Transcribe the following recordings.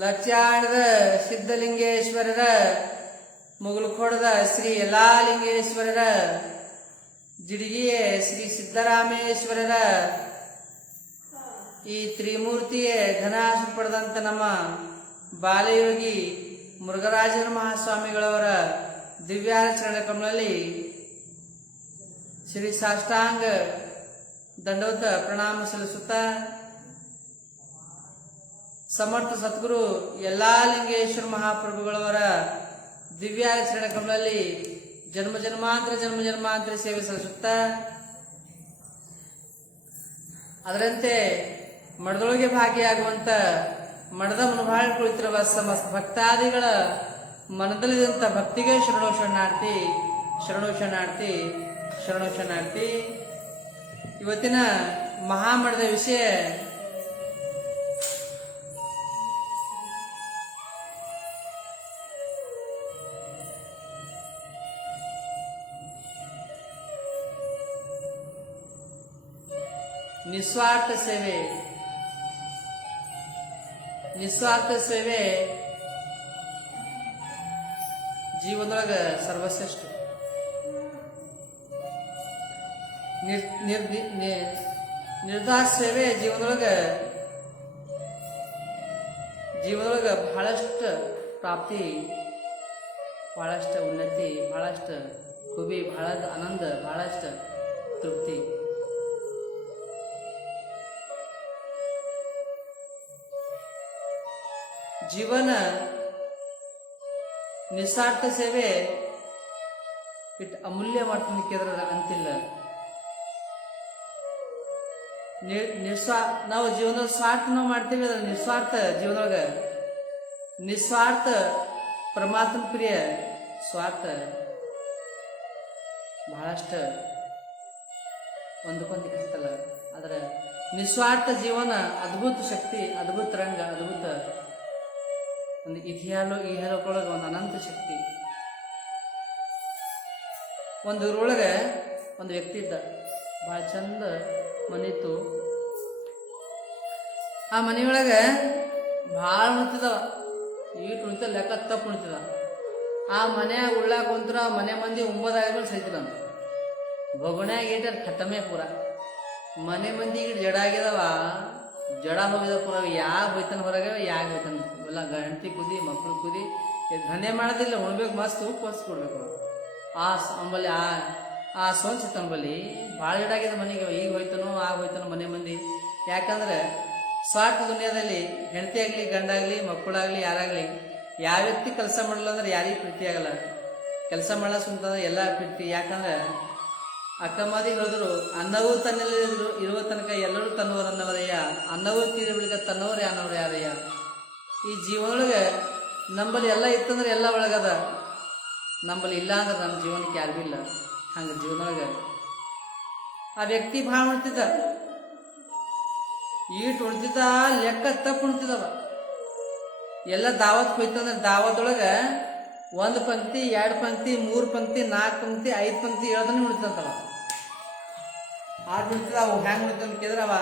ಲಚ್ಚಾಣದ ಸಿದ್ಧಲಿಂಗೇಶ್ವರರ ಮುಗುಳುಖೋಡದ ಶ್ರೀ ಯಲ್ಲಾಲಿಂಗೇಶ್ವರರ ಜಿಡಿಗಿಯ ಶ್ರೀ ಸಿದ್ದರಾಮೇಶ್ವರರ ಈ ತ್ರಿಮೂರ್ತಿಯ ಘನಾಶ್ರ ಪಡೆದಂತ ನಮ್ಮ ಬಾಲಯೋಗಿ ಮುರುಘರಾಜನ ಮಹಾಸ್ವಾಮಿಗಳವರ ದಿವ್ಯಾಚರಣ ಕಮಲಲ್ಲಿ ಶ್ರೀ ಸಾಷ್ಟಾಂಗ ದಂಡವತ ಪ್ರಣಾಮ ಸಲ್ಲಿಸುತ್ತಾ ಸಮರ್ಥ ಸದ್ಗುರು ಯಲ್ಲಾಲಿಂಗೇಶ್ವರ ಮಹಾಪ್ರಭುಗಳವರ ದಿವ್ಯಾಚರಣ ಕಮಲಲ್ಲಿ ಜನ್ಮ ಜನ್ಮಾಂತರ ಸೇವೆ ಸಲ್ಲಿಸುತ್ತಾ ಅದರಂತೆ ಮಠದೊಳಗೆ ಭಾಗಿಯಾಗುವಂತ ಮಠದ ಮನೋಭಾಳ ಕುಳಿತಿರುವ ಸಮಸ್ತ ಭಕ್ತಾದಿಗಳ ಮನದಲ್ಲಿದ್ದಂಥ ಭಕ್ತಿಗೆ ಶರಣೋ ಶರಣಾರ್ಥಿ. ಇವತ್ತಿನ ಮಹಾಮಠದ ವಿಷಯ ನಿಸ್ವಾರ್ಥ ಸೇವೆ ಜೀವನದೊಳಗ ಸರ್ವಶ್ರೇಷ್ಠ. ನಿರ್ಧಾರ ಸೇವೆ ಜೀವನದೊಳಗ ಬಹಳಷ್ಟು ಪ್ರಾಪ್ತಿ, ಬಹಳಷ್ಟು ಉನ್ನತಿ, ಬಹಳಷ್ಟು ಖುಬಿ, ಬಹಳ ಆನಂದ, ಬಹಳಷ್ಟು ತೃಪ್ತಿ. ಜೀವನ ನಿಸ್ವಾರ್ಥ ಸೇವೆ ಇಟ್ಟು ಅಮೂಲ್ಯ ಮಾಡ್ತಾನೆ ಅಂತಿಲ್ಲ. ನಾವು ಜೀವನದ ಸ್ವಾರ್ಥ ನಾವು ಮಾಡ್ತೀವಿ, ಅದ್ರ ನಿಸ್ವಾರ್ಥ ಜೀವನದೊಳಗ ನಿಸ್ವಾರ್ಥ ಪರಮಾತ್ಮ ಪ್ರಿಯ, ಸ್ವಾರ್ಥ ಬಹಳಷ್ಟು ಒಂದಕ್ಕೊಂದು ಕಷ್ಟಲ್ಲ. ಆದ್ರೆ ನಿಸ್ವಾರ್ಥ ಜೀವನ ಅದ್ಭುತ ಶಕ್ತಿ, ಅದ್ಭುತ ರಂಗ, ಅದ್ಭುತ ಒಂದು ಇಹಲೋಕದೊಳಗೆ ಒಂದು ಅನಂತ ಶಕ್ತಿ. ಒಂದು ಊರೊಳಗೆ ಒಂದು ವ್ಯಕ್ತಿ ಇದ್ದ, ಭಾಳ ಚಂದ ಮನಿತ್ತು. ಆ ಮನೆಯೊಳಗೆ ಭಾಳ ಉಣ್ತಿದವ, ಈಟು ಉಣ್ತ ಲೆಕ್ಕ ತಪ್ಪು ಉಣ್ತಿದ. ಆ ಮನ್ಯಾಗ ಉಳ್ಳಾಕ ಕುಂತ್ರ ಮನೆ ಮಂದಿ ಒಂಬದಾಗಗಳು ಸಹಿತಿಲ್ಲ, ಬೊಗಣ್ಯಾಗ ಏಟ ಖತಮೇ ಪೂರ. ಮನೆ ಮಂದಿ ಜಡ ಆಗಿದಾವ, ಜಡ ಹೋಗಿದ ಪೂರ. ಯಾಕೆ ಹೋಯ್ತಾನ ಹೊರಗೆ, ಯಾಕೆ ಹೋಯ್ತಾನ ಎಲ್ಲ ಗಂಟಿ ಕುದಿ, ಮಕ್ಕಳು ಕುದಿ, ಧಂದೆ ಮಾಡೋದಿಲ್ಲ. ಉಣ್ಬೇಕು, ಮಸ್ತ್ ಉಪ್ಪು ಕೊಡ್ಬೇಕು. ಅಂಬಲ್ಲಿ ಆ ಸೋನ್ಸಿತ್ತು ಅಂಬಲ್ಲಿ ಭಾಳ ಜಡ ಆಗಿದೆ ಮನೆಗೆ. ಈಗ ಹೋಯ್ತಾನೋ ಆಗ ಹೋಯ್ತಾನೋ ಮನೆ ಮಂದಿ. ಯಾಕಂದ್ರೆ ಸ್ವಾರ್ಥ ದುನಿಯಾದಲ್ಲಿ ಹೆಂಡತಿ ಆಗಲಿ, ಗಂಡಾಗಲಿ, ಮಕ್ಕಳಾಗಲಿ, ಯಾರಾಗಲಿ ಯಾವ ವ್ಯಕ್ತಿ ಕೆಲಸ ಮಾಡಲ್ಲ ಅಂದ್ರೆ ಯಾರಿಗೂ ಪ್ರೀತಿ ಆಗಲ್ಲ. ಕೆಲಸ ಮಾಡಲ್ಲ ಸುಂತಂದ್ರೆ ಎಲ್ಲ ಪ್ರೀತಿ. ಯಾಕಂದ್ರೆ ಅಕ್ಕಮಾದಿ ಹೇಳಿದ್ರು, ಅನ್ನವೂ ತನ್ನಲ್ಲಿ ಇರುವ ತನಕ ಎಲ್ಲರೂ ತನ್ನವರು ಅನ್ನವರಯ್ಯ, ಅನ್ನವೂ ತೀರಿ ಬಳಿಕ ತನ್ನವರು ಅನ್ನೋರು ಯಾರಯ್ಯ. ಈ ಜೀವನೊಳಗೆ ನಂಬಲ್ಲಿ ಎಲ್ಲ ಇತ್ತಂದ್ರೆ ಎಲ್ಲ ಒಳಗದ, ನಂಬಲ್ಲಿ ಇಲ್ಲ ಅಂದ್ರೆ ನಮ್ಮ ಜೀವನಕ್ಕೆ ಯಾರಿಗೂ ಇಲ್ಲ. ಹಂಗೆ ಜೀವನೊಳಗೆ ಆ ವ್ಯಕ್ತಿ ಭಾಳ ಉಣ್ತಿದ್ದ, ಈಟು ಉಣ್ತಿದ್ದ, ಲೆಕ್ಕ ತಪ್ಪು ಉಣ್ತಿದ್ದವ. ಎಲ್ಲ ದಾವತ್ ಹೋಯ್ತಂದ್ರೆ ದಾವತ್ತೊಳಗೆ 1 ಪಂಕ್ತಿ, 2 ಪಂಕ್ತಿ, 3 ಪಂಕ್ತಿ, 4 ಪಂಕ್ತಿ, 5 ಪಂಕ್ತಿ ಹೇಳೋದನ್ನ ಉಣ್ತಂತವ. ಆಡ್ ಉಣ್ತಿದ. ಅವು ಹ್ಯಾಂಗ ಉಣ್ತಂತ ಕೇಳಿದ್ರೆ ಅವ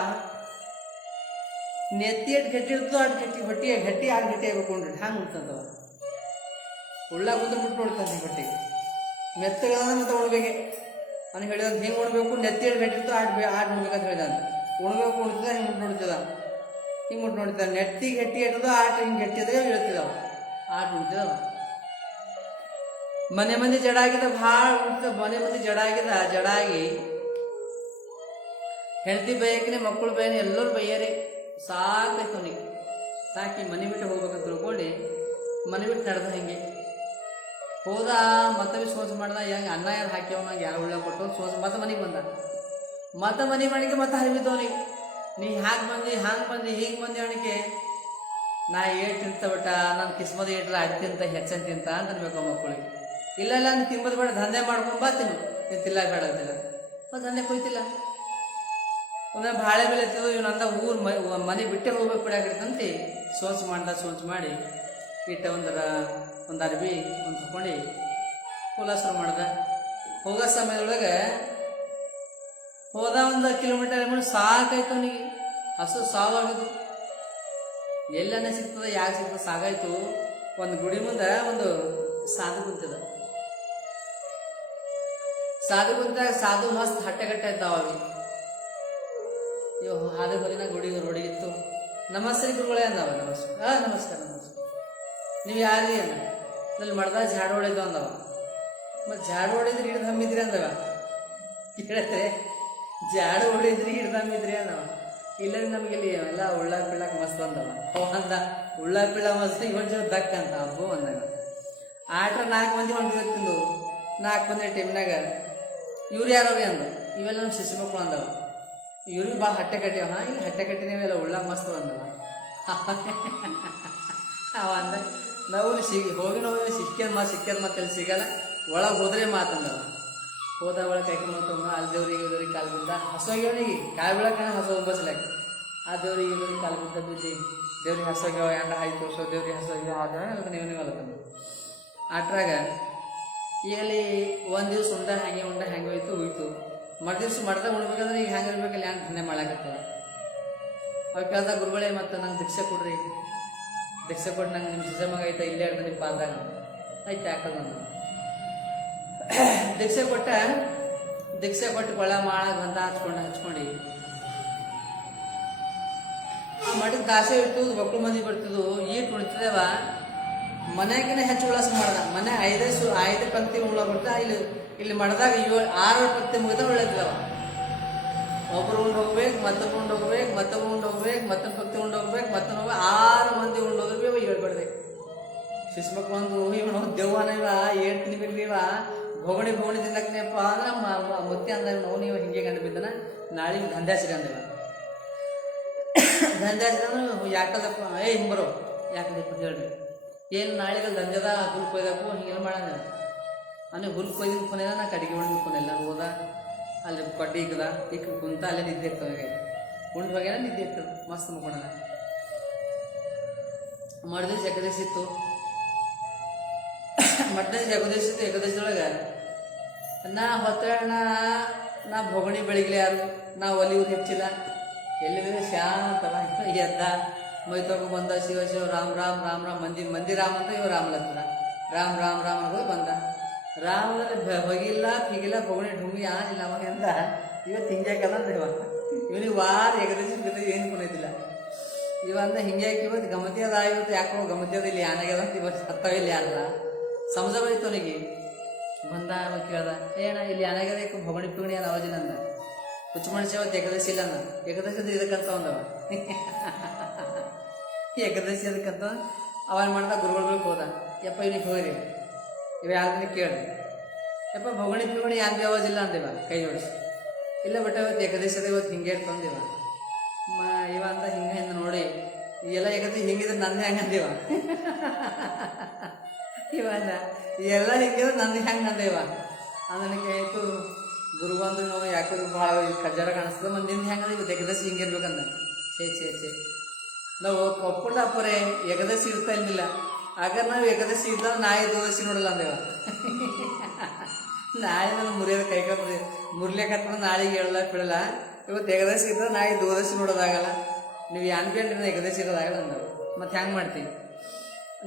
ನೆತ್ತಿ ಎಟ್ಟು ಗಟ್ಟಿ ಇರ್ತದೋ ಅಷ್ಟು ಗಟ್ಟಿ, ಹೊಟ್ಟಿ ಆಡು ಗಟ್ಟಿ ಆಗ್ಬೇಕು ಹ್ಯಾಂಗ ಉಣ್ತಂತವ. ಉಳ್ಳಾಗ ಕುಂದ್ರೆ ಬಿಟ್ಟು ನೋಡ್ತಾನೆ ಹೊಟ್ಟಿ ಮೆತ್ತಗಳಂದ್ರೆ ಮತ್ತೆ ಉಣ್ಬೇಕೆ. ಅವ್ನು ಹೇಳಿದಂತ ಹಿಂಗೆ ಉಣ್ಬೇಕು, ನೆತ್ತಿ ಎಟ್ಟು ಗಟ್ಟಿ ಇರ್ತೋ ಆಡ್ ಉಣ್ಬೇಕಂತ ಹೇಳಿದಾನೆ. ಉಣ್ಬೇಕು ಉಣ್ತಿದ, ಹಿಂಗೆ ಮುಟ್ಟು ನೋಡ್ತಿದ. ನೆತ್ತಿಗೆ ಗಟ್ಟಿ ಇಟ್ಟದೋ ಆಟ ಹಿಂಗೆ ಗಟ್ಟಿ ಅದೇ ಹೇಳ್ತಿದವ, ಆಟ ಉಣ್ತಿದವ. ಮನೆ ಮಂದಿ ಜಡ ಆಗಿದ, ಭಾಳ ಉಣ್ತಿದ. ಮನೆ ಮಂದಿ ಜಡ ಆಗಿ ಹೆಂಡತಿ ಬೈಯಕಿನೇ, ಮಕ್ಕಳು ಬೈಯನೇ, ಎಲ್ಲರೂ ಬೈಯರಿ. ಸಾಕೈತು ಅವನಿಗೆ. ಸಾಕಿ ಮನೆ ಬಿಟ್ಟು ಹೋಗ್ಬೇಕಂತ ತಿಳ್ಕೊಂಡು ಮನೆ ಬಿಟ್ಟು ನಡೆದ. ಹಿಂಗೆ ಹೋದ, ಮತ್ತೆ ಸೋಸ ಮಾಡ್ದ. ಹೆಂಗೆ ಅನ್ನ ಯಾರು ಹಾಕ್ಯವ, ನಂಗೆ ಯಾರು ಉಳ್ಳ ಕೊಟ್ಟು ಸೋಸ ಮತ್ತೆ ಮನೆಗೆ ಬಂದ. ಮತ್ತೆ ಮನೆ ಮಾಡಿಕೆ ಮತ್ತೆ ಹರಿಬಿದ್ದವನಿಗೆ, ನೀ ಹ್ಯಾಂಗೆ ಬಂದು ಹಿಂಗೆ ಬಂದು ಅವನಿಗೆ. ನಾ ಏಟ್ ತಿಂತಬಿಟ್ಟ, ನನ್ನ ಕಿಸ್ಮದ ಏಟ್ರ ಅಡ್ತಿಂತ ಹೆಚ್ಚಂತಿಂತ ಅಂತ ಅನ್ಬೇಕು ಮಕ್ಕಳಿಗೆ. ಇಲ್ಲ ನೀನು ತಿಂಬದು ಬೇಡ, ದಂಧೆ ಮಾಡ್ಕೊಂಡು ಬರ್ತೀನಿ, ತಿಂತಿಲ್ಲ ಬೇಡ ಅಂತಿಲ್ಲ. ಮತ್ತೆ ದಂಧೆ ಕೊಯ್ತಿಲ್ಲ. ಒಂದ ಬಾಳೆ ಬೆಲೆ ಎತ್ತಿದ್ದು ಇವನಂದ ಮನೆ ಬಿಟ್ಟೆ ಹೋಗ್ಬೇಕು ಬಿಡಾಗಿರ್ತಂತೆ. ಸೋಚ್ ಮಾಡಿ ಇಟ್ಟ ಒಂದು ಅರ್ಬಿ ಒಂದು ತಗೊಂಡು ಹೋಲಾಸರು ಮಾಡ್ದ. ಹೋಗೋ ಸಮಯದೊಳಗೆ ಹೋದ 1 ಕಿಲೋಮೀಟರ್ ಸಾಕಾಯ್ತು ಅವನಿಗೆ. ಹಸು ಸಾವಾಗಿದ್ದು ಎಲ್ಲನ ಸಿಗ್ತದ ಯಾಕೆ ಸಿಗ್ತದ ಸಾಗಾಯ್ತು. ಒಂದು ಗುಡಿ ಮುಂದೆ ಒಂದು ಸಾಧು ಕುಂತದ. ಸಾಧು ಕುಂತಾಗ ಸಾಧು ಮಸ್ತ್ ಹಟ್ಟೆಗಟ್ಟೆ ಇದ್ದಾವ ಅವಿ. ಇವು ಹಾದಿ ಬಲಿನ ಗುಡಿ ರೋಡಿಗಿತ್ತು. ನಮಸ್ತೆ ಗುರುಗಳೇ ಅಂದವ. ನಮಸ್ಕಾರ ನಮಸ್ಕಾರ ನಮಸ್ಕಾರ. ನೀವು ಯಾರೀ ಅನ್ನ ನಲ್ಲಿ ಮಡ್ದಾಗ ಜಾಡು ಹೊಡೆದು ಅಂದವ. ಮತ್ತು ಜಾಡು ಹೊಡಿದ್ರಿ ಹಿಡ್ದು ಹಮ್ಮಿದ್ರಿ ಅಂದವ. ಕೇಳತ್ತೆ ಜಾಡು ಹೊಡಿದ್ರಿ ಹಿಡ್ದು ಹಮ್ಮಿದ್ರಿ ಅಂದವ. ಇಲ್ಲ ನಮ್ಗೆ ಇಲ್ಲಿ ಎಲ್ಲ ಉಳ್ಳಾಗ ಪಿಳ್ಳಾಕ ಮಸ್ತ್ ಅಂದವ. ಅವ ಅಂದ ಉಳ್ಳಾಗ ಪಿಳ್ಳ ಮಸ್ತ್ ಇವನ್ ಜೊತೆ ದಕ್ಕ ಅಂತ ಹಬ್ಬು ಅಂದಾಗ. ಆಟ 4 ಮಂದಿ ಹೊಂಟಿದ್ದು 4 ಮಂದಿ ಟೈಮ್ನಾಗ ಇವ್ರು ಯಾರವಿ ಅಂದ. ಇವೆಲ್ಲ ನಮ್ಮ ಶಿಶು ಮಕ್ಕಳು ಅಂದವ. ಇವ್ರಿಗೆ ಭಾಳ ಹಟ್ಟೆ ಕಟ್ಟಿವ. ಇಲ್ಲಿ ಹಟ್ಟೆ ಕಟ್ಟಿನೇವೆಲ್ಲ ಉಳ್ಳಾಗ ಮಸ್ತ್ ಅಂದವ. ಅವ ಅಂದ ನಾವು ಹೋಗಿ ಸಿಕ್ಕದ ಮತ್ತೆ ಅಲ್ಲಿ ಸಿಗಲ್ಲ, ಒಳಗೆ ಹೋದ್ರೆ ಮಾತಂದವ. ಹೋದ ಒಳಗೆ ಕೈಕೊಂಡು ತುಂಬ ಅಲ್ಲಿ ದೇವ್ರಿಗೆ ಕಾಲು ಬಿದ್ದ. ಹಸೋಗ್ಯವನಿಗೆ ಕಾಯಿ ಬೆಳಕನ ಹಸೋ ಬಸ್ಲಾಕ ಆ ದೇವ್ರಿಗೆ ಕಾಲು ಬಿದ್ದ ಬಿದ್ದು ದೇವ್ರಿಗೆ ಹಸೋಗ್ಯವ ಎಂಡ ಆಯ್ತು ತೋರ್ಸೋ ದೇವ್ರಿಗೆ ಹಸೋಗ್ಯವ ಆದ ನೀವು ಅಲ್ಲತಂದು ಆಟ್ರಾಗ. ಈಗ ಅಲ್ಲಿ ಒಂದು ದಿವ್ಸ ಉಂಡ ಹ್ಯಾಂಗೆ ಹೋಯ್ತು. ಮರುದಿವ್ಸ ಮಾಡ್ದಾಗ ಉಣ್ಬೇಕಂದ್ರೆ ಈಗ ಹ್ಯಾಂಗೆ ಇರ್ಬೇಕಲ್ಲ ಹ್ಯಾಂಗೆ ಧನ್ಯ ಮಾಡಾಕತ್ತದ. ಅವ್ರು ಕೇಳ್ದಾಗ ಗುರುಗಳೇ ಮತ್ತು ನಂಗೆ ದೀಕ್ಷೆ ಕೊಡ್ರಿ, ದೀಕ್ಷೆ ಕೊಟ್ಟು ನಂಗೆ ನಿಮ್ಮ ಶಿಷ್ಯ ಮಗ ಐತೆ ಇಲ್ಲೇ ಇರ್ತಾನೆ ನಿಮ್ಮ ಪಾಲ್ದಾಗ ಆಯ್ತು ಯಾಕಲ್ಲ ನಾನು ದೀಕ್ಷೆ ಕೊಟ್ಟು ಕೊಳ ಮಾಳ ಗಂಧ ಹಚ್ಕೊಂಡು ಆ ಮಠದ ದಾಸೆ ಇಟ್ಟು ಮಕ್ಕಳು ಮಂದಿ ಬರ್ತಿದ್ವು. ಈಟ್ ಉಳಿತದೇವ ಮನೆಗಿನ ಹೆಚ್ಚು ಉಲ್ಲಾಸ ಮಾಡ್ದ. ಮನೆ 5 ಪಂಕ್ತಿ ಉಳ್ಳ ಬಿಡ್ತಾ ಇಲ್ಲಿ ಮಡ್ದಾಗ 6 ಪಂಕ್ತಿ ಮುಗಿದ ಒಳ್ಳೇದಿಲ್ಲವ. ಒಬ್ರು ಉಂಡು ಹೋಗ್ಬೇಕು, ಮತ್ತೊಬ್ಬರು ಉಂಡು ಹೋಗ್ಬೇಕು, ಮತ್ತೊಂದು ಪಂಕ್ತಿ ಉಂಡು ಹೋಗ್ಬೇಕು, 6 ಮಂದಿ ಉಂಡು ಹೋದ್ರೆ ಭೀ ಹೇಳ್ಬೇಡ್ದೆ. ಶಿಸ್ಮಕ್ಳು ಒಂದು ಇವನು ದೆವ್ವನ ಇವ ಏಟ್ ತಿನ್ಬೇಕ್ರಿ ಇವ ಭೋಗಣಿ ತಿನ್ನಕ್ನೇಪ್ಪ ಅಂದ್ರೆ ಮುತ್ತಿ ಅಂದ ನಾವು ನೀವು ಹಿಂಗೆ ಗಂಡು ಬಿದ್ದನ ನಾಳೆ ದಂಧ್ಯಾಸಿರಿ ಅಂದಿಲ್ಲ. ದಂಧ್ಯಾಸಿರಿ ಅಂದ್ರೆ ಯಾಕಲ್ಲಪ್ಪ ಹಿಂಗೆ ಬರೋ ಯಾಕದಪ್ಪ ಹೇಳ್ರಿ. ಏನು ನಾಳೆಗೆ ದಂಧದ ಹುಲ್ ಕೊಯ್ದಪ್ಪು ಹಿಂಗೆಲ್ಲ ಮಾಡೋಣ. ಅವನಿಗೆ ಹುಲ್ ಕೊಯ್ದು ಕೊನೆದ ನಾ ಕಡಿಗೆ ಒಣಗಿ ಕೊನೆಲ್ಲ ಹೋದ. ಅಲ್ಲಿ ಕಡ್ಡಿ ಕುಂತ ಅಲ್ಲೇ ನಿದ್ದೆ ಇರ್ತವೆ. ಉಂಡು ಹೋಗ್ಯಾನ ನಿದ್ದೆ ಇರ್ತದೆ ಮಸ್ತ್ ಮುಕ್ಕೋಣ. ಮರುದಿವ್ಸ ಏಕಾದಶಿ ಇತ್ತು. ಏಕಾದಶಿದೊಳಗೆ ನಾ ಹೊತ್ತಣ್ಣ ನಾ ಭೋಗಣಿ ಬೆಳಿಗ್ಲಿ ಯಾರು ನಾ ಒಲಿ ಊರು ಹೆಚ್ಚಿಲ್ಲ. ಎಲ್ಲಿದ್ರೆ ಶಾಂತವ ಎದ್ದ ಮೈ ತಗೊ ಬಂದ. ಶಿವ ರಾಮ್ ರಾಮ್ ರಾಮ್ ರಾಮ್ ಮಂದಿ ರಾಮ್ ಅಂತ ಇವ ರಾಮ್ಲತ್ತದ. ರಾಮ್ ರಾಮ್ ರಾಮ್ ಅನ್ನೋದು ಬಂದ. ರಾಮದಲ್ಲಿ ಹೊಗಿಲ್ಲ ಪಿಗಿಲ್ಲ ಭೋಗಣಿ ಢುಂಗಿ ಆನಿಲ್ಲ ಅವಾಗ ಅಂದ. ಇವತ್ತು ಹಿಂಗ್ಯಾಕಲ್ಲ ಅಂದ್ರೆ ಇವನಿಗೆ ವಾರ ಏಕಾದಶಿ ಏನು ಕುಣಿತಿಲ್ಲ. ಇವಂದ ಹಿಂಗ್ಯಾಕೆ ಇವತ್ತು ಗಮತಿಯದ ಇವತ್ತು ಯಾಕೋ ಗಮತಿಯದ ಇಲ್ಲಿ ಯಾನಾಗ್ಯದ ಅಂತ ಇವತ್ತು ಸತ್ತವ ಇಲ್ಲಿ ಯಾರ ಸಮಜ ಬೈತು ಅವನಿಗೆ. ಬಂದ ಕೇಳ್ದ ಏನ ಇಲ್ಲಿ ಯಾನಾಗ್ಯದ ಭೋಗಣಿ ಪಿಗಣಿ ಅನ್ನ ಅವಾಜಿನ ಅಂದ. ಹುಚ್ಚು ಮನುಷ್ಯ ಅವತ್ತು ಏಕಾದಶಿ ಇಲ್ಲ ಅಂದ. ಏಕಾದಶಿ ಅಂದ್ರೆ ಇದಕ್ಕಂತ ಒಂದವ ಏಕಾದಶಿ ಅದಕ್ಕಂತ ಅವಾಗ ಮಾಡ್ದ. ಗುರುಗಳಿಗೆ ಹೋದ. ಯಪ್ಪ ಇವನಿಗೆ ಹೋಗ್ರಿ ಇವ ಯಾರನ್ನ ಕೇಳಿ ಯಪ್ಪ ಭೋಗಣಿ ಪಿಗಣಿ ಯಾರು ಭೀ ಅವಾಜಿಲ್ಲ ಅಂದೇವ ಕೈ ಜೋಡಿಸಿ. ಇಲ್ಲ ಬಟ್ ಇವತ್ತು ಏಕಾದಶಿ ಅದ ಇವತ್ತು ಹಿಂಗೆ ಇರ್ತಂದೇವ. ಇವ ಅಂದ ಹಿಂಗೆ ನೋಡಿ ಎಲ್ಲ ಏಕಾದಶಿ ಹಿಂಗಿದ್ರೆ ನಂದೇ ಹೆಂಗೆ ಅಂದೇವ. ಇವ ಅಂದ ಎಲ್ಲ ಹಿಂಗಿದ್ರೆ ನಂದು ಹೆಂಗೆ ಅಂದೇವ. ನನಗೆ ಆಯಿತು ಗುರು ಬಂದು ನಾವು ಯಾಕೆ ಭಾಳ ಕಜ್ಜಾರ ಕಾಣಿಸ್ತದೆ ಮಂದಿನ ಹೆಂಗಂದ್ರೆ ಇವತ್ತು ಏಕಾದಶಿ ಹಿಂಗಿರ್ಬೇಕಂದ. ಛೇ ನಾವು ಒಪ್ಕೊಂಡ ಅಪ್ಪರೇ ಏಕಾದಶಿ ಇರ್ತಾ ಇದ್ದಿಲ್ಲ. ಆಗ ನಾವು ಏಕಾದಶಿ ಇದ್ದ ನಾಯಿ ದ್ವಾದಶಿ ನೋಡಲ್ಲ ಅಂದೇವ. ನಾಳೆ ನಾನು ಮುರಿಯೋದು ಕೈಕ ಮುರ್ಲಿಕ್ಕಂತ ನಾಳೆಗೆ ಹೇಳಲ್ಲ ಬಿಡಲ್ಲ. ಇವತ್ತು ಏಕಾದಶಿ ಇದ್ದ ನಾಯಿ ದ್ವಾದಶಿ ನೋಡೋದಾಗಲ್ಲ. ನೀವು ಯಾನ್ ಬೇಡ್ರಿ ಏಕಾದಶಿ ಇರೋದಾಗಲ್ಲ ಅಂದವ. ಮತ್ತೆ ಹೆಂಗೆ ಮಾಡ್ತೀವಿ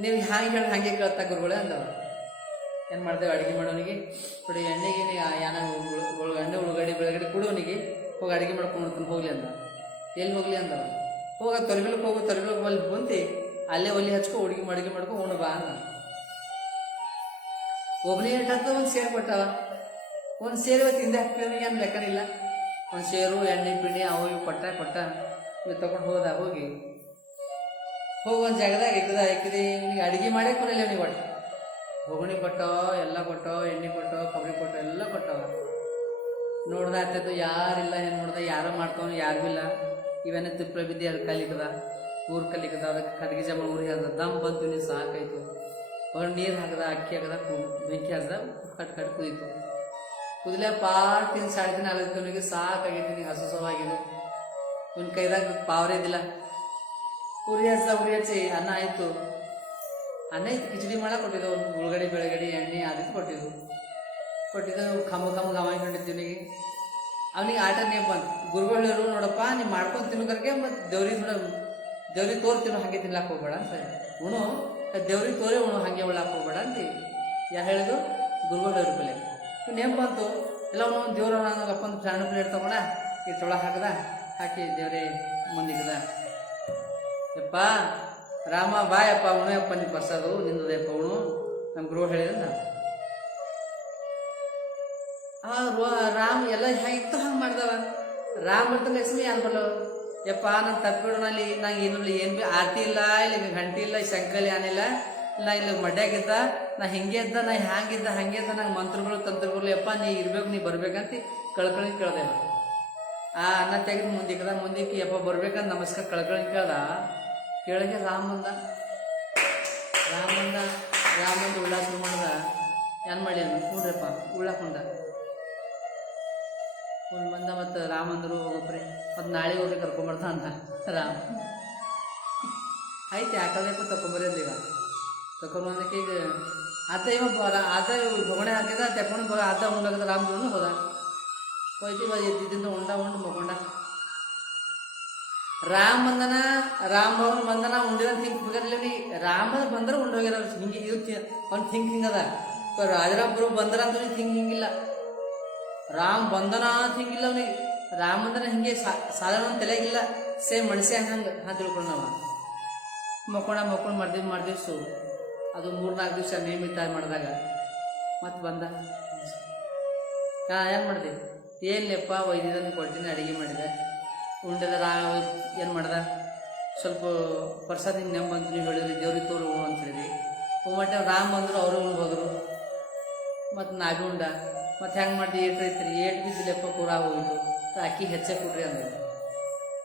ನೀವು ಹ್ಯಾಂಗೆ ಹೇಳಿ ಹಾಗೆ ಕೇಳ್ತಾ ಗುರುಗಳೇ ಅಂದವ. ಏನು ಮಾಡ್ತೇವೆ ಅಡುಗೆ ಮಾಡೋನಿಗೆ ಕೊಡಿ ಎಣ್ಣೆಗೆ ಯಾನ ಎಣ್ಣೆ ಉಳ್ಳಗಡ್ಡಿ ಬೆಳಗಡೆ ಕೊಡೋನಿಗೆ ಹೋಗಿ ಅಡುಗೆ ಮಾಡ್ಕೊಂಡು ಹೋಗ್ಲಿ ಅಂದ. ಎಲ್ಲಿ ಹೋಗ್ಲಿ ಅಂದವ. ಹೋಗ ತೊರಬಿಲಕ್ಕೆ ಅಲ್ಲಿ ಬಂದು ಅಲ್ಲೇ ಒಲಿ ಹಚ್ಕೊ ಅಡುಗೆ ಮಾಡ್ಕೊ ಉಣ್ಣು ಬಾ ಅಂದ. ಒಬ್ಬನೇ ಎಂಟಾಗ್ತದೆ. ಒಂದು ಸೇರು ಕೊಟ್ಟವ. ಒಂದು ಸೇರು ಇವತ್ತು ಹಿಂದೆ ಹಾಕ್ತೀವಿ ಏನು ಲೆಕ್ಕನಿಲ್ಲ. ಒಂದು ಸೇರು ಎಣ್ಣೆ ಪಿಣ್ಣೆ ಅವು ಇವು ಕೊಟ್ಟ ಇವು ತೊಗೊಂಡು ಹೋಗಿ ಒಂದು ಜಾಗದಾಗ ಇಕ್ಕಿದೆ. ಇವನಿಗೆ ಅಡುಗೆ ಮಾಡೇ ಕೊಡಲ್ಲ ನೀವು ಒಟ್ಟು ಭೋಗಣಿ ಕೊಟ್ಟವ, ಎಲ್ಲ ಕೊಟ್ಟವ, ಎಣ್ಣೆ ಕೊಟ್ಟವ, ಕೊಬ್ಬರಿ ಕೊಟ್ಟವ, ಎಲ್ಲ ಕೊಟ್ಟವ. ನೋಡ್ದ ಆಗ್ತೈತು ಯಾರಿಲ್ಲ. ಏನು ನೋಡ್ದ ಯಾರೋ ಮಾಡ್ತಾವ ಯಾರು ಇಲ್ಲ. ಇವೇನೇ ತಿಪ್ಪಳ ಬಿದ್ದು ಅದು ಕಲಿಕದ ಊರು ಕಲಿಕದ. ಅದಕ್ಕೆ ಕಡ್ಗಿ ಜಮ ಊರಿಗೆ ಹಾಕದ ದಮ್ ಬಂತು. ನೀವು ಸಾಕಾಯ್ತು. ಹೊರ ನೀರು ಹಾಕದ ಅಕ್ಕಿ ಹಾಕದ ಬೆಂಕಿ ಹಾಕದ ಕಟ್ ಕುದೀತು. ಕುದಿಲೆ ಪಾರ್ ತಿಂದು 3:30 ಅವನಿಗೆ ಸಾಕಾಗೈತಿ. ನೀವು ಹಸುಸವಾಗಿದೆ. ಇವನ್ ಕೈದಾಗ ಪಾವರೇ ಇದ್ದಿಲ್ಲ. ಉರಿ ಹಚ್ಚಿ ಅನ್ನ ಆಯಿತು. ಅನ್ನ ಇತ್ತು ಕಿಚಡಿ ಮಾಡಕ್ಕೆ ಕೊಟ್ಟಿದ್ದೆವು. ಉಳ್ಳಗಡ್ಡಿ ಬೆಳಗಡಿ ಎಣ್ಣೆ ಅದಕ್ಕೆ ಕೊಟ್ಟಿದ್ದೆವು. ಘಮಿಕೊಂಡಿದ್ದೀವಿ. ಅವನಿಗೆ ಆಟ ನೀವು ಬಂತು. ಗುರುಗಳು ನೋಡಪ್ಪ ನೀವು ಮಾಡ್ಕೊಂಡು ತಿನ್ನೋಕರ್ಗೆ ಮತ್ತು ದೇವ್ರಿಗೆ ತೋರ್ತಿನೋ ಹಾಗೆ ತಿನ್ಲಾಕ್ ಹೋಗ್ಬೇಡ ಅಂತ ಉಣು, ದೇವ್ರಿಗೆ ತೋರಿ ಉಣು ಹಾಗೆ ಉಳ್ಳಾಕ್ ಹೋಗ್ಬೇಡ ಅಂತ ಯಾರು ಹೇಳಿದ್ರು ಗುರುಗಳು ಹೇಳಿದ್ರು ಬೆಲೆ. ನೇಮ್ ಬಂತು ಎಲ್ಲ ಒಂದು ದೇವ್ರ ಗಪ್ಪ ಒಂದು ಸಣ್ಣ ಪ್ಲೇಟ್ ತಗೊಂಡ ಇಟ್ಟೊಳ ಹಾಕದ ಹಾಕಿ ದೇವ್ರೇ ಮುಂದಿಗದ ಯಪ್ಪ ರಾಮ ಬಾಯಪ್ಪ ಉಣಯಪ್ಪ ನೀ ಬರ್ಸೋದು ನಿಂದದಪ್ಪ ಉಣು ನಮ್ಮ ಗುರು ಹೇಳಿದ್ರ. ರಾಮ್ ಎಲ್ಲ ಹೇಗಿತ್ತು ಹಂಗೆ ಮಾಡ್ದವ. ರಾಮ್ ಅಂತ ಲಕ್ಷ್ಮಿ ಯಾರು ಬಲ್ಲ ಯಪ್ಪ ನಾನು ತಪ್ಪಿಡೋನಲ್ಲಿ ನಂಗೆ ಇನ್ನೊಂದು ಏನು ಭೀ ಆರತಿ ಇಲ್ಲ, ಇಲ್ಲಿ ಗಂಟೆ ಇಲ್ಲ, ಶಂಕಲಿ ಏನಿಲ್ಲ, ನಾ ಇಲ್ಲಿ ಮಡ್ಯಾಗಿದ್ದ, ನಾ ಹಿಂಗೆ ಇದ್ದ, ನಾ ಹ್ಯಾಂಗಿದ್ದ ಹಂಗೆ ಇದ್ದ, ನಂಗೆ ಮಂತ್ರಗಳು ತಂತ್ರಗಳು ಯಪ್ಪ ನೀ ಇರ್ಬೇಕು, ನೀ ಬರ್ಬೇಕಂತ ಕಳ್ಕಳಿ ಕೇಳ್ದೆ. ಆ ಅನ್ನ ತೆಗೆದು ಮುಂದಿಕ್ಕದ ಮುಂದಿಕ್ಕಿ ಯಪ್ಪ ಬರ್ಬೇಕಂತ ನಮಸ್ಕಾರ ಕಳ್ಕಳಿ ಕೇಳ್ದ. ಕೇಳಿಗೆ ರಾಮ್ ಬಂದ ಉಳ್ಳಾಕ ಶುರು ಮಾಡ್ದ. ಏನು ಮಾಡಿ ಅನ್ನ ಹ್ಞೂನ್ರಪ್ಪ ಉಳ್ಳಾಕೊಂಡ ಒಂದು ಬಂದ. ಮತ್ತು ರಾಮ್ ಅಂದರು ಹೋಗಪ್ರಿ ಮತ್ತು ನಾಳೆ ಹೋಗಿ ಕರ್ಕೊಂಬರ್ತ ಅಂತ ರಾಮ್ ಆಯ್ತು ಯಾಕಬೇಕು ತಕೊಂಬರಿದ್ದೀವ ತಕೊಂಬಂದಕ್ಕೆ ಈಗ ಆತ ಇವ ಆತ ಬೊಗಣೆ ಹಾಕಿದ ತಕೊಂಡು ಆತ ಉಂಡಾಗದ ರಾಮ್ದು ಹೋದ ಹೋಯ್ತೀವ ಎದ್ದಿದ್ದಿಂದ ಉಂಡು ಮಗೊಂಡ. ರಾಮ್ ಬಂದನ ರಾಮ್ ಭವನ್ ಬಂದನ ಉಂಡಿದ ಥಿಂಕ್ ಬಿಗರ್ಲಿ ರಾಮ ಬಂದ್ರೆ ಉಂಡು ಹೋಗ್ಯಾರ ಹಿಂಗೆ ಇದು ಅವ್ನು ಥಿಂಕ್ ಹಿಂಗದ. ರಾಜರಾಮ್ಪುರ ಬಂದರ ಅಂತ ಥಿಂಕ್ ಹಿಂಗಿಲ್ಲ, ರಾಮ್ ಬಂದನ ಅಂತ ಹಿಂಗಿಲ್ಲ ಅವನಿಗೆ. ರಾಮ್ ಬಂದನ ಹಿಂಗೆ ಸಾಧಾರಣ ತಲೆಗಿಲ್ಲ, ಸೇಮ್ ಮನುಷ್ಯ ಹಂಗೆ ತಿಳ್ಕೊಂಡು ನಾವು ಮಕ್ಕೊಂಡು ಮಾಡ್ದಿವ್ಸು ಅದು 3-4 ದಿವಸ ನೇಮಿತ ಮಾಡಿದಾಗ ಮತ್ತೆ ಬಂದ. ಏನು ಮಾಡಿದೆ ಏನ್ಲೆಪ್ಪ ಒಯ್ದಿದ್ದನ್ನು ಕೊಡ್ತೀನಿ ಅಡುಗೆ ಮಾಡಿದೆ ಉಂಡೆದ. ಏನು ಮಾಡ್ದೆ ಸ್ವಲ್ಪ ಪ್ರಸಾದ ಹಿಂಗೆ ನೆಮ್ಮ ಬಂತು, ನೀವು ಹೇಳಿದ್ರಿ ದೇವ್ರಿಗೆ ತೋರು ಅಂತ ಹೇಳಿದ್ವಿ. ಮಟ್ಟೆ ರಾಮ್ ಬಂದರು ಅವರು ಹೋದರು ಮತ್ತು ನಾಭಿ ಉಂಡ. ಮತ್ತು ಹೆಂಗೆ ಮಾಡಿ ಏಟ್ ಬಿದ್ದಿಲ್ಲಪ್ಪ ಪೂರ ಹೋಗಿದ್ದು ಅಕ್ಕಿ ಹೆಚ್ಚೆ ಕೊಡ್ರಿ ಅಂದ್ರೆ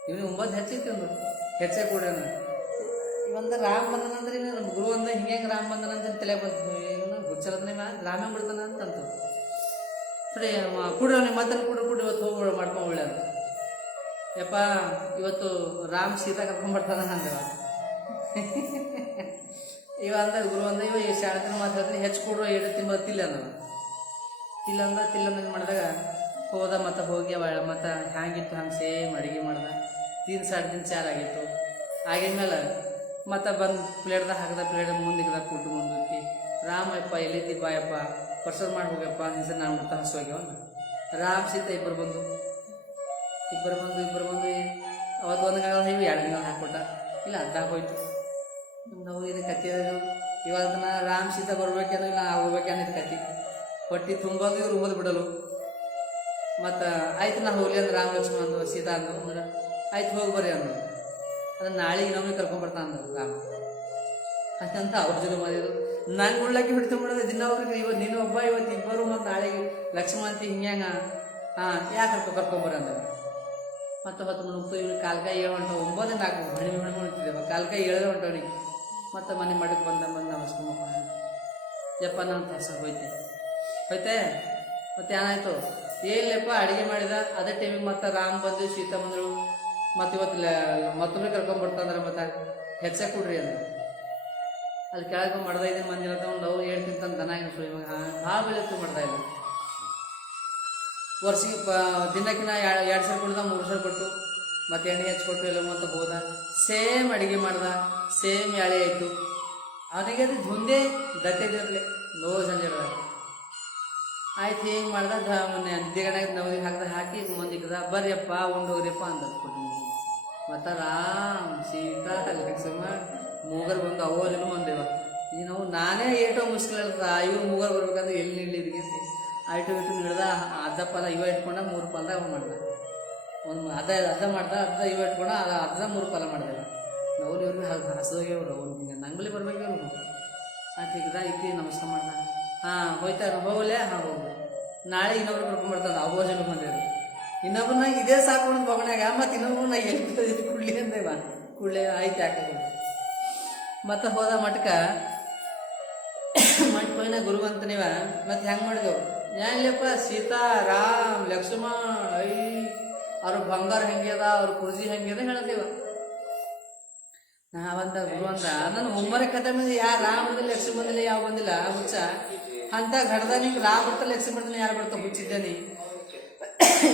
ಇವನು 9 ಹೆಚ್ಚೈತಿ ಅಂದರು ಹೆಚ್ಚೆ ಕೊಡ್ರಿ ಅಂದ್ರೆ. ಇವಂದ ರಾಮ್ ಬಂದನ ಅಂದ್ರೆ ನಮ್ಮ ಗುರು ಅಂದ ಹಿಂಗೆ ರಾಮ್ ಬಂದನ ಅಂತ ತಲೆ ಬಂತು. ಇವನು ಹುಚ್ಚರತ್ನೇ ರಾಮೇ ಬಿಡ್ತಾನ ಅಂತಂತು. ಸರಿ ಕುಡ್ರಿ ಅವ್ನಿಗೆ ಮತ್ತೆ ಕುಡ್ರಿ ಇವತ್ತು ಹೋಗಿ ಮಾಡ್ಕೊಂಡು ಒಳ್ಳೆ ಅಂತ. ಯಪ್ಪ ಇವತ್ತು ರಾಮ್ ಸೀತಾ ಕರ್ಕೊಂಡ್ಬರ್ತಾನ ಅಂದವ. ಇವ ಅಂದ ಗುರು ಅಂದ ಇವ ಶಾಣತನ ಮಾತಾಡ್ತೀನಿ ಹೆಚ್ಚು ಕೊಡ್ರು ಏಳು ತಿಲ್ಲ ಅಂದವ. ತಿಲ್ಲ ಏನು ಮಾಡಿದಾಗ ಹೋದ ಮತ್ತು ಹೋಗಿ ಮತ್ತು ಹ್ಯಾಂಗಿತ್ತು ಹಂಗೆ ಸೇಮ್ ಅಡುಗೆ ಮಾಡ್ದ. 3-3.5 4 ಆಗಿತ್ತು. ಆಗಿದ್ಮೇಲೆ ಮತ್ತು ಬಂದು ಪ್ಲೇಟ್ದಾಗ ಹಾಕಿದ ಪ್ಲೇಟ್ ಮುಂದಿಕ್ಕದ ಕೂಟು ಮುಂದಕ್ಕೆ ರಾಮಯ್ಯಪ್ಪ ಎಲ್ಲಿದ್ದಿ ಬಾಯಪ್ಪ ಪ್ರಸಾದ ಮಾಡಿ ಹೋಗ್ಯಪ್ಪ ನಿನ್ಸ ನಾನು ಊಟ ಹಸುವಾಗ್ಯವ. ರಾಮ್ ಸೀತಾ ಇಬ್ಬರು ಬಂದು ಅವತ್ತು 1 ಗಂಟೆ ನೀವು 2 ಗಂಟೆ ಹಾಕ್ಕೊಟ್ಟ ಇಲ್ಲ ಅರ್ಧ ಹೋಯ್ತು. ನಾವು ಇದು ಕತ್ತಿ ಇವಾಗ ರಾಮ್ ಸೀತಾ ಬರ್ಬೇಕೇನೋ ಇಲ್ಲ ಹೋಗ್ಬೇಕೇನಿದ್ದು ಕತ್ತಿ ಹೊಟ್ಟಿ ತುಂಬೋದು ಇವ್ರು ಓದ್ ಬಿಡಲು. ಮತ್ತು ಆಯ್ತು ನಾ ಹೋಗ್ಲಿ ಅಂದ್ರೆ ರಾಮ ಲಕ್ಷ್ಮಣ ಅಂದು ಸೀತಾ ಅಂದು ಅಂದ್ರೆ ಆಯ್ತು ಹೋಗಿ ಬರ್ರಿ ಅಂದರು. ಅದನ್ನು ನಾಳೆ ಇನ್ನೊಮ್ಮೆ ಕರ್ಕೊಂಡ್ಬರ್ತಾನ ಅಂದರು ರಾಮ ಅಂತ ಅವ್ರ ಜೊತೆ ಮಾಡಿದ್ರು. ನಂಗೆ ಉಳ್ಳಾಕಿ ಹಿಡಿತು ಬಿಡೋದು ದಿನ ಅವ್ರಿಗೆ ಇವತ್ತು ನೀನು ಒಬ್ಬ ಇವತ್ತು ಇಬ್ಬರು ಮತ್ತು ನಾಳೆಗೆ ಲಕ್ಷ್ಮಣ ಅಂತ ಹಿಂಗೆ ಯಾಕೆ ಕರ್ಕೊಂಬರ್ರಿ ಅಂದರು. ಮತ್ತು ಹೊತ್ತು ಮುಳುಗ್ತು ಇವ್ನು ಕಾಲ್ಕಾಯಿ 7 ಹೊಂಟ 9 ಹಣ್ಣು ಹೊಂಟಿದ್ದೇವೆ ಕಾಲ್ಕಾಯಿ 7 ಹೊಂಟವನಿಗೆ. ಮತ್ತು ಮನೆ ಮಾಡಕ್ಕೆ ಬಂದ ನಮಸ್ಕಾರ ಯಪ್ಪ ನಾನು ಕೆಲಸ ಹೋಯ್ತೆ ಮತ್ತು ಏನಾಯ್ತು ಏನಿಲ್ಲಪ್ಪ ಅಡುಗೆ ಮಾಡಿದ ಅದೇ ಟೈಮಿಗೆ ಮತ್ತು ರಾಮ್ ಬಂದು ಸೀತಾ ಬಂದರು. ಮತ್ತು ಇವತ್ತು ಮತ್ತೊಮ್ಮೆ ಕರ್ಕೊಂಡ್ಬರ್ತಾಂದ್ರೆ ಮತ್ತು ಹೆಚ್ಚೆ ಕೊಡ್ರಿ ಅಂದ್ರೆ ಅಲ್ಲಿ ಕೆಳಗೆ ಮಾಡ್ದ 5 ಮಂದಿ ಇರುತ್ತೆ ಒಂದು ಅವ್ರು ಹೇಳ್ತಿಂತ ದನ ಸುಳಿ ಭಾಳ ಬೆಳೀತು ಮಾಡ್ತಾ ಇಲ್ಲ. ವರ್ಷಕ್ಕೆ ದಿನಕ್ಕಿನ 2 ಸಾವಿರ ಕೊಡ್ದ 3 ಸಾವಿರ ಕೊಟ್ಟು ಮತ್ತು ಎಣ್ಣೆ ಹೆಚ್ಚಿಕೊಟ್ಟು ಎಲ್ಲ ಮತ್ತು ಹೋದ. ಸೇಮ್ ಅಡುಗೆ ಮಾಡ್ದ, ಸೇಮ್ ಎಳೆ ಆಯಿತು. ಅವನಿಗೆ ಅದು ಧುಂದೆ ದತ್ತಿರಲಿ ನೋ ಸಂಜೆ ಆಯ್ತು. ಹೆಂಗೆ ಮಾಡ್ದ ನಿದ್ದೆಗಡೆ ನವದಿಗೆ ಹಾಕಿ ಮುಂದಿಕ್ಕದ ಬರ್ರಿಯಪ್ಪ ಉಂಡೋಗ್ರಿಯಪ್ಪ ಅಂತ ಕೊಟ್ಟು. ಮತ್ತು ರಾಮ್ ಸೀತಾ ಲಕ್ಷ್ಮ ಮೂಗರ್ ಬಂದು ಅವರೆಲ್ಲ ಬಂದೇವ. ಈಗ ನಾವು ನಾನೇ ಏಟೋ ಮುಸ್ಕಿಲ್ ಇವ್ರು ಮೂಗರ್ ಬರ್ಬೇಕಂದ್ರೆ ಎಲ್ಲಿ ನಿಲ್ಲಿದ್ರಿಗೆ ಅಂತ ಆಯ್ಟು ಹಿಡ್ದ ಅರ್ಧ ಪಾಲ ಇವ ಇಟ್ಕೊಂಡ 3 ಪಾಲದಾಗ ಅವ ಮಾಡ್ದ. ಒಂದು ಅರ್ಧ ಮಾಡ್ದ ಇವ ಇಟ್ಕೊಂಡ ಅರ್ಧ 3 ಪಾಲ ಮಾಡಿದೆವು ನಾವು. ಇವ್ರಿಗೆ ಹಸೋಗ್ಯವ್ರು ಅವ್ರು ಹಿಂಗೆ ನಂಬಲ್ಲಿ ಬರ್ಬೇಕು ಇವ್ರು. ಆಯ್ತು ಇಕ್ಕಿ ನಮಸ್ಕಾರ ಮಾಡ್ದ. ಹೋಯ್ತಾರ ಹೋಗಲೇ ಹೋಗು ನಾಳೆ ಇನ್ನೊಬ್ರು ಕರ್ಕೊಂಡ್ಬರ್ತಾನೆ ಅವ ಜನ ಬಂದೇವು. ಇನ್ನೊಬ್ಬನ ಇದೇ ಸಾಕೊಂಡು ಬೊಗಣ್ಯಾಗ ಮತ್ತು ಇನ್ನೊಬ್ರು ನಾ ಎಲ್ಲಿ ಕುಡ್ಲಿ ಅಂದೇವ ಕುಡ್ಲೆ ಆಯ್ತು ಯಾಕೆ ಮತ್ತು ಹೋದ ಮಟ್ಕ ಹೋಯ್ನ ಗುರು ಅಂತ ನೀವ ಮತ್ತು ಹೆಂಗೆ ಮಾಡಿದೆವು ಏನಿಲ್ಲಪ್ಪ ಸೀತಾ ರಾಮ್ ಲಕ್ಷ್ಮಣ ಅವ್ರ ಬಂಗಾರ ಹೆಂಗ್ಯದ ಅವ್ರ ಕುರ್ಜಿ ಹೆಂಗ್ಯದ ಹೇಳ್ದೇವ. ನಾವಂದ ಗುರು ಅಂದ ನನ್ನ ಒಮ್ಮರೆ ಕತೆ ಬಂದು ರಾಮ್ ಬಂದಿಲ್ಲ ಲಕ್ಷ್ಮಣ ಬಂದಿಲ್ಲ ಯಾವ ಬಂದಿಲ್ಲ ಹುಚ್ಚ ಅಂತ ಘಟದ ನಿಂಗೆ ರಾಮ್ ಬರ್ತಾ ಲಕ್ಷ್ಮಣ ಬರ್ತಾನೆ ಯಾರು ಬರ್ತಾ ಹುಚ್ಚಿದ್ದೇನೆ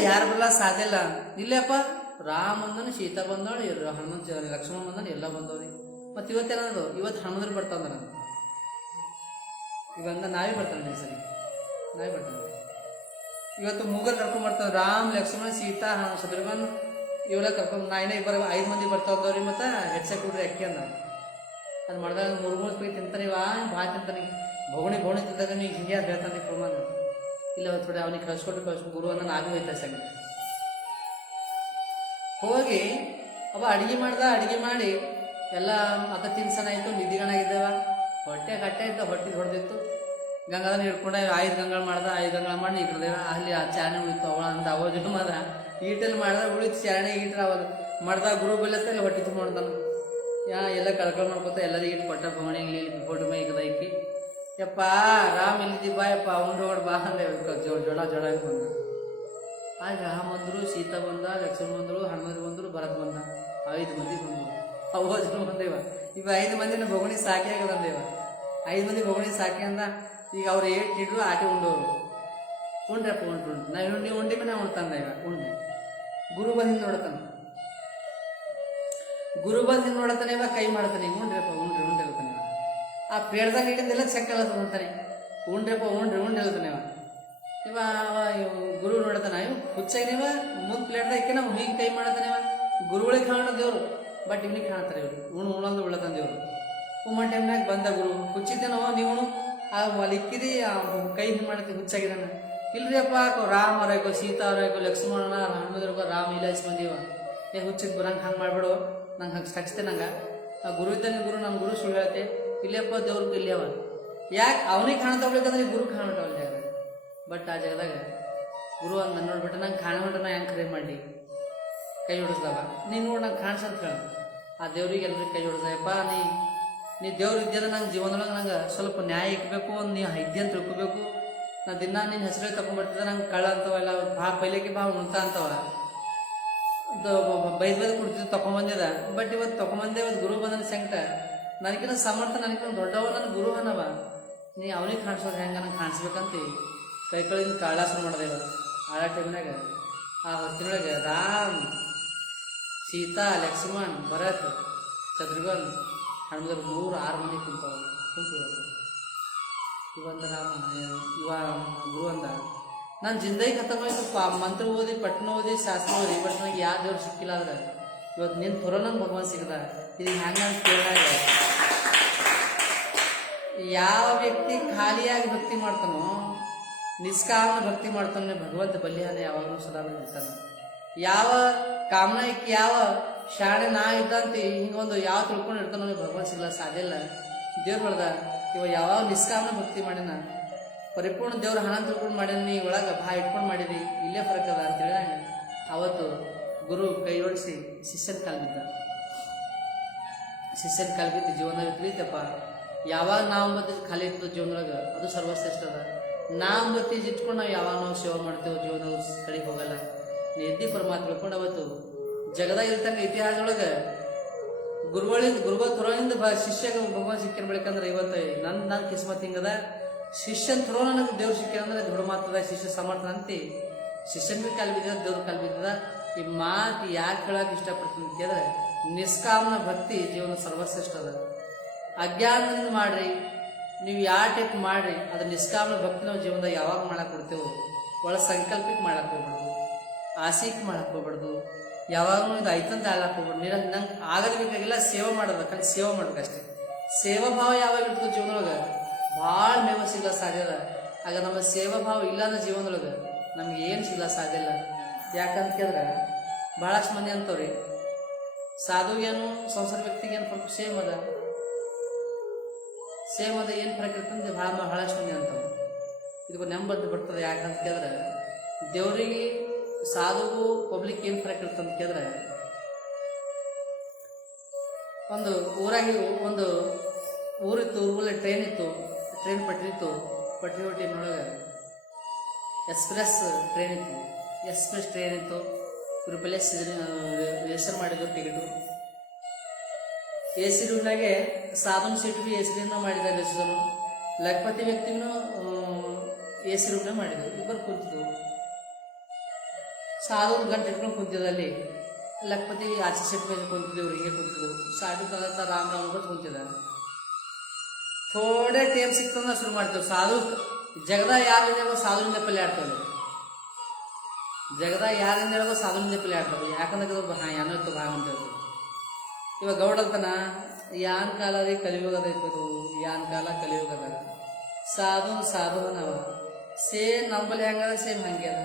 ಯಾರು ಬರಲ್ಲ ಸಾಧ್ಯ ಇಲ್ಲ. ಇಲ್ಲಪ್ಪ ರಾಮ ಬಂದನು, ಸೀತಾ ಬಂದವಳು, ಹನುಮಂತ ಲಕ್ಷ್ಮಣ ಬಂದನು, ಎಲ್ಲ ಬಂದವ್ರಿ. ಮತ್ತು ಇವತ್ತೇನದು, ಇವತ್ತು ಹನುಮಂತರು ಬರ್ತಾವ ನಾನು ಇವಂದ ನಾವೇ ಬರ್ತಾನೆ ಸರಿ, ನಾವೇ ಬರ್ತಾನೆ. ಇವತ್ತು ಮೂಗಲ್ ಕರ್ಕೊಂಡ್ ಬರ್ತಾವೆ, ರಾಮ್ ಲಕ್ಷ್ಮಣ ಸೀತಾ ಶತ್ರುಘ್ನ ಇವೆಲ್ಲ ಕರ್ಕೊಂಡು ನಾಯಿನ ಇಬ್ಬರು 5 ಮಂದಿ ಬರ್ತಾವ್ರಿ. ಮತ್ತು ಹೆಡ್ಸೆ ಕೊಡ್ರಿ ಅಕ್ಕಿ ಅಂದ. ಅದು ಮಾಡಿದಾಗ 3 ಪೈ ತಿಂತಾನೆ, ಭಾಳ ತಿಂತಾನೆ. ಬೋಗಣಿ ತಿಂತಾನೆ, ನೀವು ಹಿಂಗೆ ಹೇಳ್ತಾನೆ ಪ್ರಮಾಣ ಇಲ್ಲ. ಥೋಡೆ ಅವನಿಗೆ ಕಳ್ಸ್ಕೊಟ್ಟು ಗುರು ಅನ್ನ ನಾವೇ ಹೋಯ್ತಾ ಸಂಗ ಹೋಗಿ ಅವ ಅಡಿಗೆ ಮಾಡಿ ಎಲ್ಲ ಅದ ತಿನ್ಸನ ಆಯಿತು. ನಿಧಿಗಣಾಗಿದ್ದಾವ, ಹೊಟ್ಟೆ ಕಟ್ಟೆ ಇದ್ದ, ಹೊಟ್ಟೆ ಹೊಡೆದಿತ್ತು. ಗಂಗಾಧನ ಹಿಡ್ಕೊಂಡೆ 5 ಗಂಗಳ ಮಾಡ್ದ, 5 ಗಂಗಳ ಮಾಡಿ ಇಡ್ದೇವ. ಅಲ್ಲಿ ಆ ಚಾರಣೆ ಉಳಿತು ಅವಳ ಅಂತ ಅವಜು ಮಾದ ಈಟಲ್ಲಿ ಮಾಡಿದ್ರೆ ಉಳಿತು ಚಾರಣೆ ಈಟ್ರ ಅವಾಗ ಮಾಡ್ದಾಗ ಗುರು ಬೆಲ್ಲತ್ತಲ್ಲಿ ಹೊಟ್ಟೆ ತುಂಬ ಮಾಡ್ತಾನೆ. ಎಲ್ಲ ಕಳ್ಕೊಂಡು ಮಾಡ್ಕೊತ ಎಲ್ಲರಿಗೂ ಇಟ್ಟು ಕೊಟ್ಟ ಭವಣಿ ಇಲ್ಲಿ ಫೋಟೋ ಮೈ ಇಕ್ಕಿ ಯಪ್ಪ ರಾಮ್ ಇಲ್ಲಿದ್ದಿ ಬಾ ಯಪ್ಪ ಉಂಡು ಹೊಡ್ ಬಾ ಅಂದ್ರೆ ಜೋಡ ಬಂದ. ಆಗ ರಾಮ್ ಬಂದರು, ಸೀತಾ ಬಂದ, ಲಕ್ಷ್ಮಣ ಬಂದರು, ಹನುಮಂತ ಬಂದರು, ಭರತ್ ಬಂದ. 5 ಮಂದಿ ಬಂದರು. ಅವಜು ಬಂದೇವ. ಇವ 5 ಮಂದಿನ ಭಗಣಿ ಸಾಕಿ ಆಗ ಬಂದೇವ. 5 ಮಂದಿ ಭಗಣಿ ಸಾಕಿ ಅಂದ. ಈಗ ಅವ್ರು ಏಟಿಡ್ರು ಆಟಿ ಉಂಡವರು ಉಂಡ್ರಪ್ಪ ಉಂಟು ನೀವು ಉಂಡಿ ಮೇಲೆ ಉಣ್ತಾನೆ. ಇವ ಉಂಡೆ ಗುರು ಬಂದಿಂದ ನೋಡ್ತಾನೆ. ಗುರು ಬಂದಿಂದ ನೋಡತಾನೆ, ಇವಾಗ ಕೈ ಮಾಡ್ತಾನೆ. ಉಂಡ್ರಪ್ಪ ಉಂಡ್ರಿ ಹೇಳ್ತಾನೆ. ಆ ಪೇಡ್ದಾಗ ಇಟ್ಟಿದ್ದೆಲ್ಲ ಚೆಕ್ ಅಲ್ಲತ್ತದ ಅಂತಾನೆ. ಉಂಡ್ರಪ್ಪ ಉಂಡ್ರಿ ಹೇಳ್ತಾನೆ. ಇವ ಗುರು ನೋಡ್ತಾನೆ. ಇವ್ ಹುಚ್ಚಾಗಿ ನೀವ ಮುಂದ್ ಪ್ಲೇಟ್ದಾಗ ಇಕ್ಕಿ ನಾವು ಹಿಂಗೆ ಕೈ ಮಾಡತಾನೆ. ಗುರುಗಳಿಗೆ ಕಾಣೋ ದೇವ್ರು, ಬಟ್ ಇವ್ನಿಗೆ ಕಾಣ್ತಾರೆ. ಇವ್ರು ಉಣ್ಣೊಂದು ಉಳ್ಳತಾನ ದೇವ್ರು. ಉಮ್ಮ ಟೈಮ್ನಾಗ ಬಂದ ಗುರು ಹುಚ್ಚಿದ್ದೇನೋ ನೀವು ಇಕ್ಕಿದಿ ಕೈ ಹಿಂಗೆ ಮಾಡತ್ತಿ ಹುಚ್ಚಾಗಿದ್ದಾನ. ಇಲ್ರಿ ಅಪ್ಪ ರಾಮ್ ಅವರಾಯ್ಕೋ, ಸೀತಾ ಅವರಾಯ್ಕೋ, ಲಕ್ಷ್ಮಣನ ಹನುಮಂತರ್ಕೋ, ರಾಮ್ ಇಲಾಸ್ ಬಂದೀವ. ಹುಚ್ಚಿಗೆ ಬರಂಗೆ ಹಂಗೆ ಮಾಡ್ಬಿಡು, ನಂಗೆ ಹಂಗೆ ಸಕ್ಸ್ತೆ. ನಂಗೆ ಆ ಗುರು ಇದ್ದಾನೆ. ಗುರು ನಮ್ಮ ಗುರು ಸುಳ್ಳು ಹೇಳ್ತೆ. ಇಲ್ಲಪ್ಪ ದೇವ್ರಿಗೆ ಇಲ್ಲಿ ಅವ. ಯಾಕೆ ಅವನಿಗೆ ಕಾಣ್ತಾವ್ಬೇಕಂದ್ರೆ ಗುರು ಕಾಣ್ಬಿಟ್ಟವಲ್ಲ ಜಾಗ. ಬಟ್ ಆ ಜಾಗದಾಗ ಗುರು ಅಂತ ನನ್ನ ನೋಡ್ಬಿಟ್ಟು ನಂಗೆ ಕಾಣ್ಬಿಟ್ರೆ ನಾ ಹೆಂಗೆ ಕರೆ ಮಾಡಲಿ ಕೈ ಹೊಡಿಸ್ದವ. ನೀನು ನೋಡಿ ನಂಗೆ ಕಾಣಿಸಂತ ಹೇಳ. ಆ ದೇವ್ರಿಗೆ ಎಲ್ರಿಗೆ ಕೈ ಹೊಡೆದಪ್ಪ. ನೀ ದೇವ್ರು ಇದ್ದಿಲ್ಲ ನಂಗೆ ಜೀವನದೊಳಗೆ ನಂಗೆ ಸ್ವಲ್ಪ ನ್ಯಾಯ ಇಕ್ಬೇಕು, ನೀ ಇದ್ದೆ ಅಂತ ತಿಳ್ಕೊಬೇಕು. ನಾ ದಿನ ನಿನ್ನ ಹೆಸರೇ ತಗೊಂಡ್ಬರ್ತಿದ್ದೆ. ನಂಗೆ ಕಳ್ಳ ಅಂತವೆಲ್ಲ ಭಾಳ ಪೈಲೇಕೆ ಭಾಳ ಉಣ್ತಾ ಅಂತವ ಬೈದ್ ಕುಡ್ತಿದ್ದು ತಗೊಂಬಂದಿದ. ಬಟ್ ಇವತ್ತು ತಗೊಂಬಂದೆ. ಇವತ್ತು ಗುರು ಬಂದನ ಸಂಕಟ. ನನಗಿನ ಸಮರ್ಥ, ನನಗಿನ ದೊಡ್ಡವ, ನನ್ನ ಗುರು ಅನ್ನವ. ನೀ ಅವನಿಗೆ ಕಾಣಿಸೋದು ಹೆಂಗೆ ನಂಗೆ ಕಾಣಿಸ್ಬೇಕಂತ ಕೈ ಕಳಿಂದ ಕಾಳಾಸನ ಮಾಡಿದೆವ. ಆಳ ಟೈಮ್ನಾಗ ಆ ಹೊತ್ತಿನೊಳಗೆ ರಾಮ್, ಸೀತಾ, ಲಕ್ಷ್ಮಣ್, ಭರತ್, ಶತ್ರುಘ್ನ, ಹನುಮಂತರು 6 ಮಂದಿ ಕುಂತು ಇವಂದ ರಾಮ ಇವ ಗುರು ಅಂದ. ನಾನು ಜಿಂದಗಿ ಖತಮಾಯ್ತು. ಮಂತ್ರ ಓದಿ, ಪಟ್ನ ಓದಿ, ಶಾಸ್ತ್ರ ಓದಿ, ಬಟ್ ನನಗೆ ಯಾವ ದೇವ್ರು ಸಿಕ್ಕಿಲ್ಲ. ಆದ್ರೆ ಇವತ್ತು ನಿನ್ನ ಥರ ನಂಗೆ ಭಗವಾನ್ ಸಿಗದ. ಇದು ಹೆಂಗೆ ಅಂತ ಕೇಳಿದಾಗ ಯಾವ ವ್ಯಕ್ತಿ ಖಾಲಿಯಾಗಿ ಭಕ್ತಿ ಮಾಡ್ತಾನೋ, ನಿಷ್ಕಾಮನ ಭಕ್ತಿ ಮಾಡ್ತಾನೆ, ಭಗವಂತ ಬಲಿಯಾನ ಯಾವಾಗಲೂ ಸದಾ ಇರ್ತಾನೆ. ಯಾವ ಕಾಮನ ಇಕ್ಕಿ ಯಾವ ಶಾಣೆ ನಾ ಇದ್ದಂತೆ ಹಿಂಗೊಂದು ಯಾವ ತಿಳ್ಕೊಂಡು ಇರ್ತಾನೋ ಭಗವಂತ ಸಿಗಲ್ಲ, ಸಾಧ್ಯ ಇಲ್ಲ. ದೇವ್ರು ಹೇಳ್ದ ಇವ ಯಾವಾಗ ನಿಷ್ಕಾಮನ ಭಕ್ತಿ ಮಾಡಿನ, ಪರಿಪೂರ್ಣ ದೇವ್ರ ಹಣ ತಿಳ್ಕೊಂಡು ಮಾಡ್ಯಾನ, ನೀ ಒಳಗೆ ಭಾ ಇಟ್ಕೊಂಡು ಮಾಡಿದಿ, ಇಲ್ಲೇ ಫರಕ್ ಅದ ಅಂತ ಹೇಳಿದಾಗ ಅವತ್ತು ಗುರು ಕೈ ಹೊಡಿಸಿ ಶಿಷ್ಯನ ಕಾಲು ಬಿದ್ದ. ಶಿಷ್ಯನ ಕಾಲು ಬಿದ್ದು ಜೀವನದಾಗ ತಿಳಿತಪ್ಪ. ಯಾವಾಗ ನಾವು ಮತ್ತೆ ಖಾಲಿ ಇರ್ತದೆ ಜೀವನದೊಳಗೆ ಅದು ಸರ್ವಶ್ರೇಷ್ಠ ಅದ. ನಾಂಬತ್ತಿ ಇಟ್ಕೊಂಡು ನಾವು ಯಾವಾಗ ನಾವು ಸೇವೆ ಮಾಡ್ತೇವೆ ಜೀವನ ಕಡೆಗೆ ಹೋಗಲ್ಲ. ನಿದ್ದಿ ಪರಮಾತ್ಮ ತಿಳ್ಕೊಂಡು ಅವತ್ತು ಜಗದಾಗ ಇರ್ತಂಗ ಇತಿಹಾಸದೊಳಗೆ ಗುರುಗಳ ಥ್ರೋನಿಂದ ಶಿಷ್ಯಗೆ ಭಗವಾನ್ ಸಿಕ್ಕಿನ ಬೆಳಕಂದ್ರೆ ಇವತ್ತು ನನ್ನ ಕಿಸ್ಮತ್ ಹಿಂಗದ. ಶಿಷ್ಯನ ಥ್ರೋ ನನಗೆ ದೇವ್ರು ಸಿಕ್ಕಿರಂದ್ರೆ ದೃಢ ಮಾತದ, ಶಿಷ್ಯ ಸಮರ್ಥ ಅಂತಿ. ಶಿಷ್ಯನಿಗೆ ಕಾಲು ಬಿದ್ದದ, ದೇವ್ರ ಕಾಲು ಬಿದ್ದದ. ಈ ಮಾತು ಯಾಕೆ ಹೇಳಕ್ಕೆ ಇಷ್ಟಪಡ್ತೀನಿ ಅಂತಂದ್ರೆ ನಿಷ್ಕಾಮನ ಭಕ್ತಿ ಜೀವನ ಸರ್ವಶ್ರೇಷ್ಠ ಅದ. ಅಜ್ಞಾನದಿಂದ ಮಾಡ್ರಿ, ನೀವು ಯಾವ ಟೈಪ್ ಮಾಡ್ರಿ, ಅದು ನಿಷ್ಕಾಮನ ಭಕ್ತಿ ನಾವು ಜೀವನದಾಗ ಯಾವಾಗ ಮಾಡಕ್ಕೆ ಕೊಡ್ತೇವೆ. ಒಳ ಸಂಕಲ್ಪಕ್ಕೆ ಮಾಡಕ್ಕೆ ಹೋಗ್ಬಾರ್ದು, ಆಸೆಗೆ ಮಾಡಕ್ಕೆ ಹೋಗ್ಬಾರ್ದು, ಯಾವಾಗಲೂ ಇದು ಐತಂತ ಆಗಕ್ಕೆ ಹೋಗ್ಬಾರ್ದು. ನಂಗೆ ಆಗದ ಬೇಕಾಗಿಲ್ಲ, ಸೇವೆ ಮಾಡೋದು, ಸೇವೆ ಮಾಡ್ಬೇಕಷ್ಟೇ. ಸೇವಾ ಭಾವ ಯಾವಾಗ ಇರ್ತದೆ ಜೀವನದೊಳಗೆ ಭಾಳ ಮೇವ ಸಿಗ್ಲ ಸಾಧ್ಯ ಅದ. ಆಗ ನಮ್ಮ ಸೇವಾ ಭಾವ ಇಲ್ಲಾಂದ್ರೆ ಜೀವನದೊಳಗೆ ನಮ್ಗೆ ಏನು ಸಿಗ್ಲ ಸಾಧ್ಯ ಇಲ್ಲ. ಯಾಕಂತ ಕೇಳಿದ್ರೆ ಭಾಳಷ್ಟು ಮಂದಿ ಅಂತವ್ರಿ ಸಾಧುಗೇನು ಸಂಸಾರ ವ್ಯಕ್ತಿಗೇನು ಫರ್ಕ್ ಸೇಮ್ ಅದ. ಏನು ಫರಕ್ ಇರ್ತಂದ್ರೆ ಭಾಳಷ್ಟು ಮಂದಿ ಅಂತವ್. ಇದಕ್ಕೆ ನೆಂಬದ್ದು ಬರ್ತದೆ. ಯಾಕಂತ ಕೇಳಿದ್ರೆ ದೇವ್ರಿಗೆ ಸಾಧುಗೂ ಪಬ್ಲಿಕ್ ಏನು ಫರಕ್ ಇರ್ತಂತ ಕೇಳಿದ್ರೆ, ಒಂದು ಊರಾಗಿ ಒಂದು ಊರಿತ್ತು, ಊರಲ್ಲಿ ಟ್ರೈನ್ ಇತ್ತು, ಟ್ರೈನ್ ಪಟ್ರಿತ್ತು. ಪಟ್ರಿ ಹೊಟ್ಟಿನೊಳಗೆ ಎಕ್ಸ್ಪ್ರೆಸ್ ಟ್ರೈನ್ ಇತ್ತು. ಇವ್ರ ಬೆಲೆ ರಿಜಿಸ್ಟರ್ ಮಾಡಿದ್ರು ಟಿಕೆಟು. ಎ ಸಿ ರೂಮ್ನಾಗೆ ಸಾಧನ ಸೀಟ್ಗೂ ಎ ಸಿ ರೂಮ್ನ ಮಾಡಿದ್ದಾರೆ ರಿಜಿಸ್ಟರ್. ಲಖಪತಿ ವ್ಯಕ್ತಿಗೂ ಎ ಸಿ ರೂಮ್ನ ಮಾಡಿದ್ರು. ಇಬ್ಬರು ಕುಂತಿದ್ದು. ಸಾಧು ಗಂಟೆ ಇಟ್ಕೊಂಡು ಕುಂತಿದ್ದ ಅಲ್ಲಿ. ಲಕ್ಪತಿ ಆಚೆ ಸೆಟ್ ಮೇಲೆ ಕುಂತಿದ್ದೆವು, ಹಿಂಗೆ ಕುಂತಿದ್ದೆವು. ಸಾಡು ತಲತ ರಾಮ್ ರಾಮ್ ಅಂತ ಕುಂತಿದ್ದ. ಥೋಡೆ ಟೇಮ್ ಸಿಕ್ತಂದ್ರೆ ಶುರು ಮಾಡ್ತೇವೆ. ಸಾಧು ಜಗದ ಯಾರಿಂದ ಸಾಧುವಿಂದ ಪಲ್ಯ ಆಡ್ತಾವೆ. ಜಗದ ಯಾರಿಂದ ಹೇಳೋ ಸಾಧುವಿಂದ ಪಲ್ಯ ಆಡ್ತಾವೆ. ಯಾಕಂದ್ರೆ ಏನೋ ಇತ್ತು ಭಾಗ ಅಂತ ಹೇಳ್ತೀವಿ. ಇವಾಗ ಗೌಡಲ್ತನ ಯಾನ್ ಕಾಲ ರೀ ಕಲಿಯುಗದ ಇತ್ತು. ಯಾನ್ ಕಾಲ ಕಲಿಯುಗದ ಸಾಧು ನಾವ ಸೇಮ್ ನಂಬಲ್ಲಿ ಹೆಂಗದ ಸೇಮ್ ಹಂಗೆ ಅದ.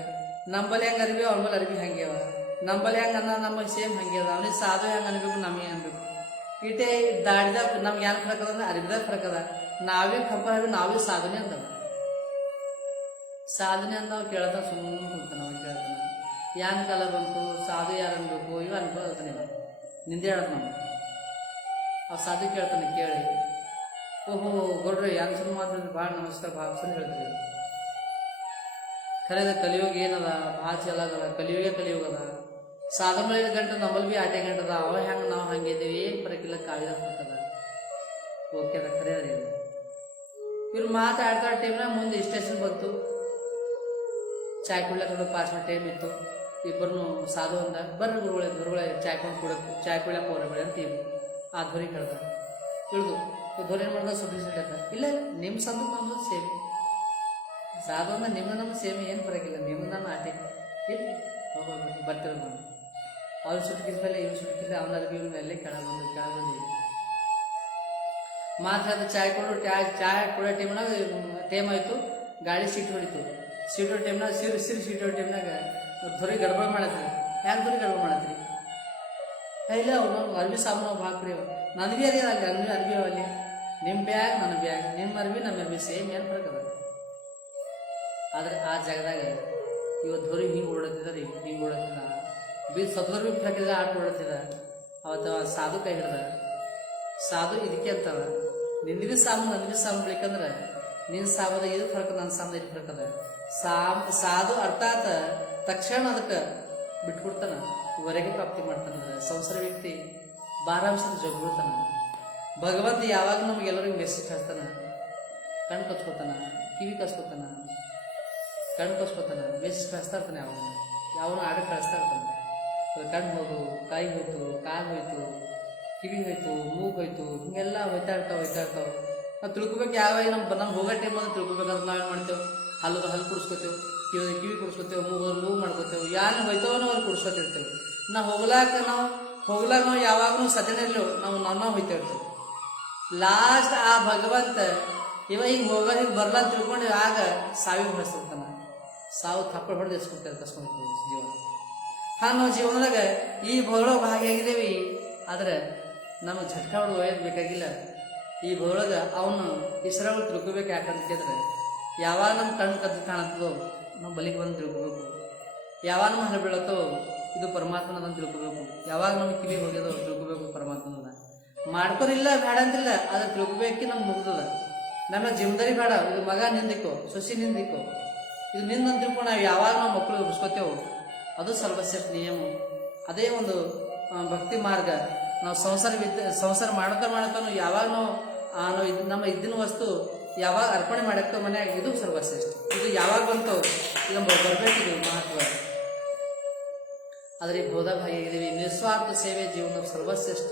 ನಂಬಲ್ಲಿ ಹೆಂಗೆ ಅರಿವಿ ಅವ್ನ ಅರಿವಿ ಹಂಗೆ ಅವ. ನಂಬಲ್ಲಿ ಹೆಂಗೆ ಅನ್ನ ನಮಗೆ ಸೇಮ್ ಹಂಗೆ ಅದ. ಅವನಿಗೆ ಸಾಧು ಹೆಂಗೆ ಅನ್ಬೇಕು ನಮಗೆ ಅನ್ಬೇಕು. ಇಟೇ ದಾಡಿದಾಗ ನಮ್ಗೆ ಏನು ಫರಕ್ ಅದ ಅಂದ್ರೆ ಅರಿವಿದಾಗ ಫರಕ್ ಅದ. ನಾವೇ ಕಂಪೇರ್ ನಾವೇ ಸಾಧನೆ ಅಂದವ. ಸಾಧನೆ ಅಂತ ನಾವು ಕೇಳ್ತಾನ ಸುಮ್ಮನೆ ಕುಂತಾನ. ಅವ ಕೇಳ್ತಾನ ಯಾನ್ ಕಾಲ ಬಂತು, ಸಾಧು ಯಾರು ಅನ್ಬೇಕು, ಇವ ಅನ್ಕೊಳ್ತಾನೆ. ಇವ ನಿಂದೆ ಹೇಳತ್ ನಮ್ಗೆ. ಅವ್ ಸಾಧು ಕೇಳ್ತಾನೆ, ಕೇಳಿ ಓಹೋ ಗೊಡ್ರಿ ಯಾನ್ ಸುಮ್ಮನೆ ಮಾತಾಡಿದ್ರೆ ಭಾಳ ನಮಸ್ಕಾರ ಭಾಳ ಚಂದ ಹೇಳ್ತೀವಿ. ಖರೇದ ಕಲಿಯುಗ ಏನದ ಭಾಳ ಚಲ ಅದಲ್ಲ. ಕಲಿಯುಗ ಅದ. ಸಾಧ ಮಳೆ ಗಂಟೆ ನಮ್ಮಲ್ಲಿ ಭೀ ಆಟೆ ಗಂಟೆ ಅದ. ಅವ ಹೆಂಗೆ ನಾವು ಹಂಗೆ ಇದ್ದೀವಿ, ಏನು ಫರಕಿಲ್ಲ, ಕಾಳಿದಾಗ ಫರಕದ. ಓಕೆ ಅದ ಖರೆ ಅದ. ಇವ್ರು ಮಾತಾಡ್ತಾ ಟೈಮ್ನಾಗ ಮುಂದೆ ಸ್ಟೇಷನ್ ಬಂತು. ಚಾಯ್ ಕುಡ್ಲಕ್ಕ ಪಾಸ್ ಟೈಮ್ ಇತ್ತು. ಇಬ್ಬರು ಸಾಧು ಅಂದ ಬರ್ರಿ ಗುರುಗಳೇ ಚಾಯ್ ಕೊಂಡು ಕುಡಕ್ಕೆ ಚಾಯ್ ಕುಡ್ಲಕ್ಕೆ ಹೋಗ್ರಿ ಅಂತೀವಿ. ಆ ಧ್ವರಿ ಕೇಳ್ದ ತಿಳಿದು ಧ್ವರಿ ಏನು ಮಾಡ್ದ ಸುದ್ದಿ ಸಿಡ್ಲಕ್ಕ. ಇಲ್ಲ ನಿಮ್ಮ ಸಂದು ನಮ್ದು ಸೇಮ್. ಸಾಧು ಅಂದ್ರೆ ನಿಮ್ದು ನಮ್ಗೆ ಸೇಮ್, ಏನು ಬರೋಕಿಲ್ಲ. ನಿಮ್ದು ನಮ್ಮ ಆಟೆ ಇಲ್ಲಿ ಹೋಗೋದು ಬರ್ತಿರೋದು ನಾನು. ಅವ್ರು ಸುಟ್ಕಿದ ಮೇಲೆ ಇವ್ರು ಸುಟ್ಕಿದ್ರೆ ಅವನ ಅರ್ಬಿ ಇವ್ನ ಎಲ್ಲೇ ಕೆಳಗೆ ಮಾತ್ರ ಚಾಯ್ ಕೊಡು. ಚಾಯ್ ಕೊಡೋ ಟೈಮ್ ಆಯಿತು. ಗಾಡಿ ಸೀಟ್ ಹೊಡಿತು. ಸೀಟ್ ಹೊಡೋ ಟೈಮ್ನಾಗ ಸೀಟ್ ಹೊಡೋ ಟೈಮ್ನಾಗ ಧ್ವರಿ ಗಡ್ಬಡ ಮಾಡತ್ರಿ. ಯಾಕೆ ಧ್ವರಿ ಗಡ್ಬಡ ಮಾಡತ್ರಿ? ಇಲ್ಲ ಅವ್ನು ಅರ್ಬಿ ಸಾಬ್ ನಾವು ಹಾಕ್ರಿ. ನನಗೆ ಅದೇ ಅಲ್ಲಿ ಅರ್ಬಿ ಅಲ್ಲಿ ನಿಮ್ಮ ಬ್ಯಾಗ್ ನನ್ನ ಬ್ಯಾಗ್, ನಿಮ್ಮ ಅರ್ಬಿ ನಮ್ಮ ಅರ್ಬಿ ಸೇಮ್, ಏನು ಫರಕ್ ಅದ. ಆದರೆ ಆ ಜಾಗದಾಗ ಇವತ್ತು ಧ್ವರಿ ಹಿಂಗೆ ಓಡತ್ತಿದ್ದಾರೆ, ಹಿಂಗೆ ಓಡತ್ತಿದ ಸದ್ವರ್ ಭೀ ಹಾಕಿದ ಆಟ ಓಡತ್ತಿದ. ಅವತ್ತು ಸಾಧು ಕೈ ಹಿಡ್ದ. ಸಾಧು ಇದಕ್ಕೆ ಅಂತವ ನಿಂದಿಗೆ ಸಾಬ್ ನನಗೆ ಸಾಬ್ ಬೇಕಂದ್ರೆ ನಿನ್ನ ಸಾಬದ ಇದು ಫರಕ, ನನ್ನ ಸಾಬದ ಇದು ಫರಕ್ ಅದ. ಸಾಧು ಅರ್ಥಾತ್ ತಕ್ಷಣ ಅದಕ್ಕೆ ಬಿಟ್ಬಿಡ್ತಾನ. ಇವರೆಗೆ ಪ್ರಾಪ್ತಿ ಮಾಡ್ತಾನಂದ್ರೆ ಸಂಸಾರ ವ್ಯಕ್ತಿ ಬಾರಾಂಶದ ಜಗ್ಬಿಡ್ತಾನ. ಭಗವಂತ ಯಾವಾಗ ನಮಗೆಲ್ಲರಿಗೂ ಮೆಸೇಜ್ ಹಾಕ್ತಾನ. ಕಣ್ಣು ಕಚ್ಕೋತಾನ, ಕಿವಿ ಕಚ್ಕೋತಾನ, ಕಣ್ಣು ಕಚ್ಕೋತಾನ, ಮೆಸೇಜ್ ಕಳಿಸ್ತಾ ಇರ್ತಾನೆ. ಯಾವನು ಆಡಕ್ಕೆ ಕಳಿಸ್ತಾ ಇರ್ತಾನೆ. ಕಣ್ಣು ಹೋದು, ಕೈ ಹೋಯ್ತು, ಕಾಲು ಹೋಯ್ತು, ಕಿವಿ ಹೋಯ್ತು, ಮೂಗು ಹೋಯ್ತು, ಹಿಂಗೆಲ್ಲ ಹೋಯ್ತಾ ಇರ್ತಾವೆ. ನಾವು ತಿಳ್ಕೊಬೇಕು. ಯಾವಾಗ ನಮ್ಮ ಹೋಗೋ ಟೈಮ್ ಅಂದ್ರೆ ತಿಳ್ಕೊಬೇಕಂದ್ರೆ ನಾವೇನು ಮಾಡ್ತೇವೆ? ಹಲ್ಲು ಕುಡಿಸ್ಕೊತೇವೆ, ಕಿವಿ ಕುಡಿಸ್ಕೊತೇವೆ, ಮೂಗು ಮಾಡ್ಕೋತೇವೆ. ಯಾರು ಹೋಯ್ತವೋ ಅವ್ರು ಕುಡಿಸ್ಕೊತಿರ್ತೇವೆ. ನಾವು ಹೋಗ್ಲಾಕ ನಾವು ಯಾವಾಗಲೂ ಸತ್ಯನಲ್ಲಿ ನಾವು ಹೋಯ್ತಾ ಇರ್ತೇವೆ. ಲಾಸ್ಟ್ ಆ ಭಗವಂತ ಇವ ಹಿಂಗೆ ಹೋಗೋದು ಹಿಂಗೆ ಬರ್ಲ ಅಂತ ತಿಳ್ಕೊಂಡು ಆಗ ಸಾವಿಗೆ ಹೊಡಿಸ್ತಿರ್ತಾನ. ಸಾವು ಥಪ್ಪಳು ಹೊಡೆದು ಎಸ್ಕೊಡ್ತಾರೆ, ಕಸ್ಕೊಂಡು ಜೀವ. ಹಾಂ ನಾವು ಜೀವನದಾಗ ಈ ಭೂಗೊಳಗೆ ಭಾಗಿಯಾಗಿದ್ದೇವೆ. ಆದರೆ ನಮಗೆ ಝಟ್ಕ ಹೊಡೆದು ಒಯ್ಯೋದು ಬೇಕಾಗಿಲ್ಲ. ಈ ಭೂಗೊಳಗೆ ಅವನು ಇಸ್ರಾಗಳು ತಿಳ್ಕೊಬೇಕು. ಯಾಕಂತ ಕೇಳಿದ್ರೆ ಯಾವಾಗ ನಮ್ಮ ಕಣ್ಣು ಕದ್ದು ಕಾಣತ್ತದೋ ನಾವು ಬಲಿಗೆ ಬಂದು ತಿಳ್ಕೊಬೇಕು. ಯಾವಾಗ ನಮ್ಮ ಹಲ ಬೀಳತ್ತೋ ಇದು ಪರಮಾತ್ಮನದನ್ನು ತಿಳ್ಕೊಬೇಕು. ಯಾವಾಗ ನಮ್ಗೆ ಕಿವಿ ಹೋಗ್ಯದೋ ತಿಳ್ಕೊಬೇಕು ಪರಮಾತ್ಮನ. ಮಾಡ್ಕೊರಿಲ್ಲ ಬೇಡ ಅಂತಿಲ್ಲ, ಆದರೆ ತಿಳ್ಕೊಬೇಕಿ ನಮ್ಗೆ ಮುಗ್ದದ. ನಮ್ಮ ಜಿಮ್ದಾರಿ ಬೇಡ. ಇದು ಮಗ ನಿಂದಿಕೋ, ಸೊಸಿ ನಿಂದಿಕೋ, ಇದು ನಿಂದಂತ ತಿಳ್ಕೊಂಡು ನಾವು ಯಾವಾಗ ನಾವು ಮಕ್ಕಳು ಉಳಿಸ್ಕೋತೇವೋ ಅದು ಸರ್ವಶ್ರೇಷ್ಠ ನಿಯಮ. ಅದೇ ಒಂದು ಭಕ್ತಿ ಮಾರ್ಗ. ನಾವು ಸಂಸಾರ ಮಾಡ್ತಾ ಯಾವಾಗ ನಾವು ನಮ್ಮ ಇದ್ದಿನ ವಸ್ತು ಯಾವಾಗ ಅರ್ಪಣೆ ಮಾಡಕ್ಕೆ ಮನೆಯಾಗ ಇದು ಸರ್ವಶ್ರೇಷ್ಠ. ಇದು ಯಾವಾಗ ಬಂತು ಇದು ಬರಬೇಕಿದು ಮಹತ್ವ. ಆದರೆ ಬೋಧ ಭಾಗಿಯಾಗಿದ್ದೀವಿ. ನಿಸ್ವಾರ್ಥ ಸೇವೆ ಜೀವನ ಸರ್ವಶ್ರೇಷ್ಠ.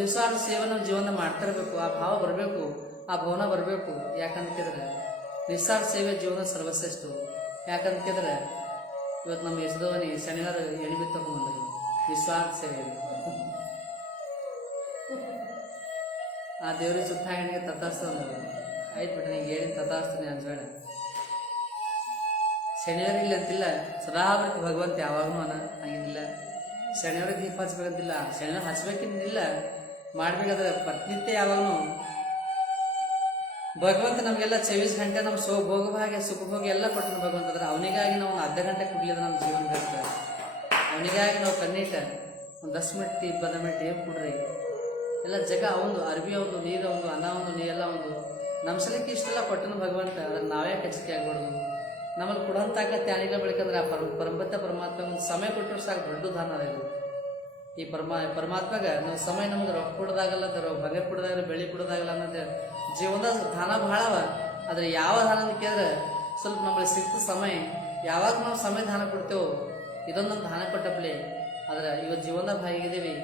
ನಿಸ್ವಾರ್ಥ ಸೇವೆ ನಮ್ಮ ಜೀವನ ಮಾಡ್ತಾ ಇರಬೇಕು. ಆ ಭಾವ ಬರಬೇಕು, ಆ ಭವನ ಬರಬೇಕು. ಯಾಕಂತ ಕೇಳಿದ್ರೆ ನಿಸ್ವಾರ್ಥ ಸೇವೆ ಜೀವನ ಸರ್ವಶ್ರೇಷ್ಠ. ಯಾಕಂತ ಕೇಳಿದ್ರೆ ಇವತ್ತು ನಮ್ಮ ಯಶದವನಿ ಶನಿವಾರ ಎಣ್ಣೆ ಬಿತ್ತಕೊಂಡು ಬಂದ ನಿಸ್ವಾರ್ಥ ಸೇವೆ. ಆ ದೇವ್ರಿಗೆ ಸುತ್ತ ಹೆಣ್ಣಿಗೆ ತತಾಸ್ತ ಆಯ್ತು ಬಿಟ್ಟು ನಿಂಗೆ ಹೇಳಿ ತತಾಸ್ತಾನೆ ಅನ್ಬೇಡ. ಶನಿವಾರ ಇಲ್ಲ ಅಂತಿಲ್ಲ, ಸದಾ ಬರ್ತಿ ಭಗವಂತ ಯಾವಾಗೂ ಹಂಗಿಲ್ಲ. ಶನಿವಾರ ದೀಪ ಹಚ್ಬೇಕಂತಿಲ್ಲ, ಶನಿವಾರ ಹಚ್ಬೇಕಿಲ್ಲ, ಮಾಡ್ಬೇಕಾದ್ರೆ ಪ್ರತಿನಿತ್ಯ ಯಾವಾಗೂ ಭಗವಂತ ನಮಗೆಲ್ಲ 24 ಗಂಟೆ ನಮ್ಮ ಭೋಗಭಾಗ್ಯ ಸುಖಭೋಗ ಎಲ್ಲ ಕೊಟ್ಟು ಭಗವಂತ. ಅಂದ್ರೆ ಅವನಿಗಾಗಿ ನಾವು ಒಂದು ಅರ್ಧ ಗಂಟೆ ಕುಡ್ಲಿದ ನಮ್ಮ ಜೀವನ ಬೇಕು. ಅವನಿಗಾಗಿ ನಾವು ಕಣ್ಣಿಟ್ಟ ಒಂದು 10 ಮಿನಿಟ್ 20 ಮಿನಿಟ್ ಏನು ಕುಡ್ರಿ. ಎಲ್ಲ ಜಗ ಒಂದು ಅರ್ಬಿ ಒಂದು, ನೀರು ಒಂದು, ಅನ್ನ ಒಂದು, ನೀರೆಲ್ಲ ಒಂದು. ನಮ್ಮ ಸಲಕ್ಕೆ ಇಷ್ಟೆಲ್ಲ ಕೊಟ್ಟನು ಭಗವಂತ. ಅದನ್ನು ನಾವೇ ಕಚ್ಚಿಕೆ ಆಗ್ಬಾರ್ದು. ನಮ್ಮಲ್ಲಿ ಕೊಡೋಂತಾಕ ತ್ಯಾನಿಗಳ ಬೆಳಕಂದ್ರೆ ಆ ಪರಮಾತ್ಮ ಒಂದು ಸಮಯ ಕೊಟ್ಟರು ಸಾಕು, ದೊಡ್ಡ ದಾನ ಅದು. ಈ ಪರಮಾತ್ಮಗೆ ನಾವು ಸಮಯ ನಮ್ಗೆ ರೊಕ್ಕ ಕೊಡೋದಾಗಲ್ಲ, ಬಂಗಾರ ಕೊಡೋದಾಗಲ್ಲ, ಬೆಳ್ಳಿ ಕೊಡೋದಾಗಲ್ಲ ಅನ್ನೋದು ಜೀವನದಾಗ ದಾನ ಬಹಳವ. ಆದರೆ ಯಾವ ದಾನ ಅಂತ ಕೇಳಿದ್ರೆ ಸ್ವಲ್ಪ ನಮ್ಮಲ್ಲಿ ಸಿಕ್ತ ಸಮಯ, ಯಾವಾಗ ನಾವು ಸಮಯ ದಾನ ಕೊಡ್ತೇವೋ ಇದೊಂದೊಂದು ದಾನ ಕೊಟ್ಟಪ್ಲೆ ಆದ್ರೆ ಇವತ್ತು ಜೀವನದಾಗ ಭಾಗಿದ್ದೀವಿ.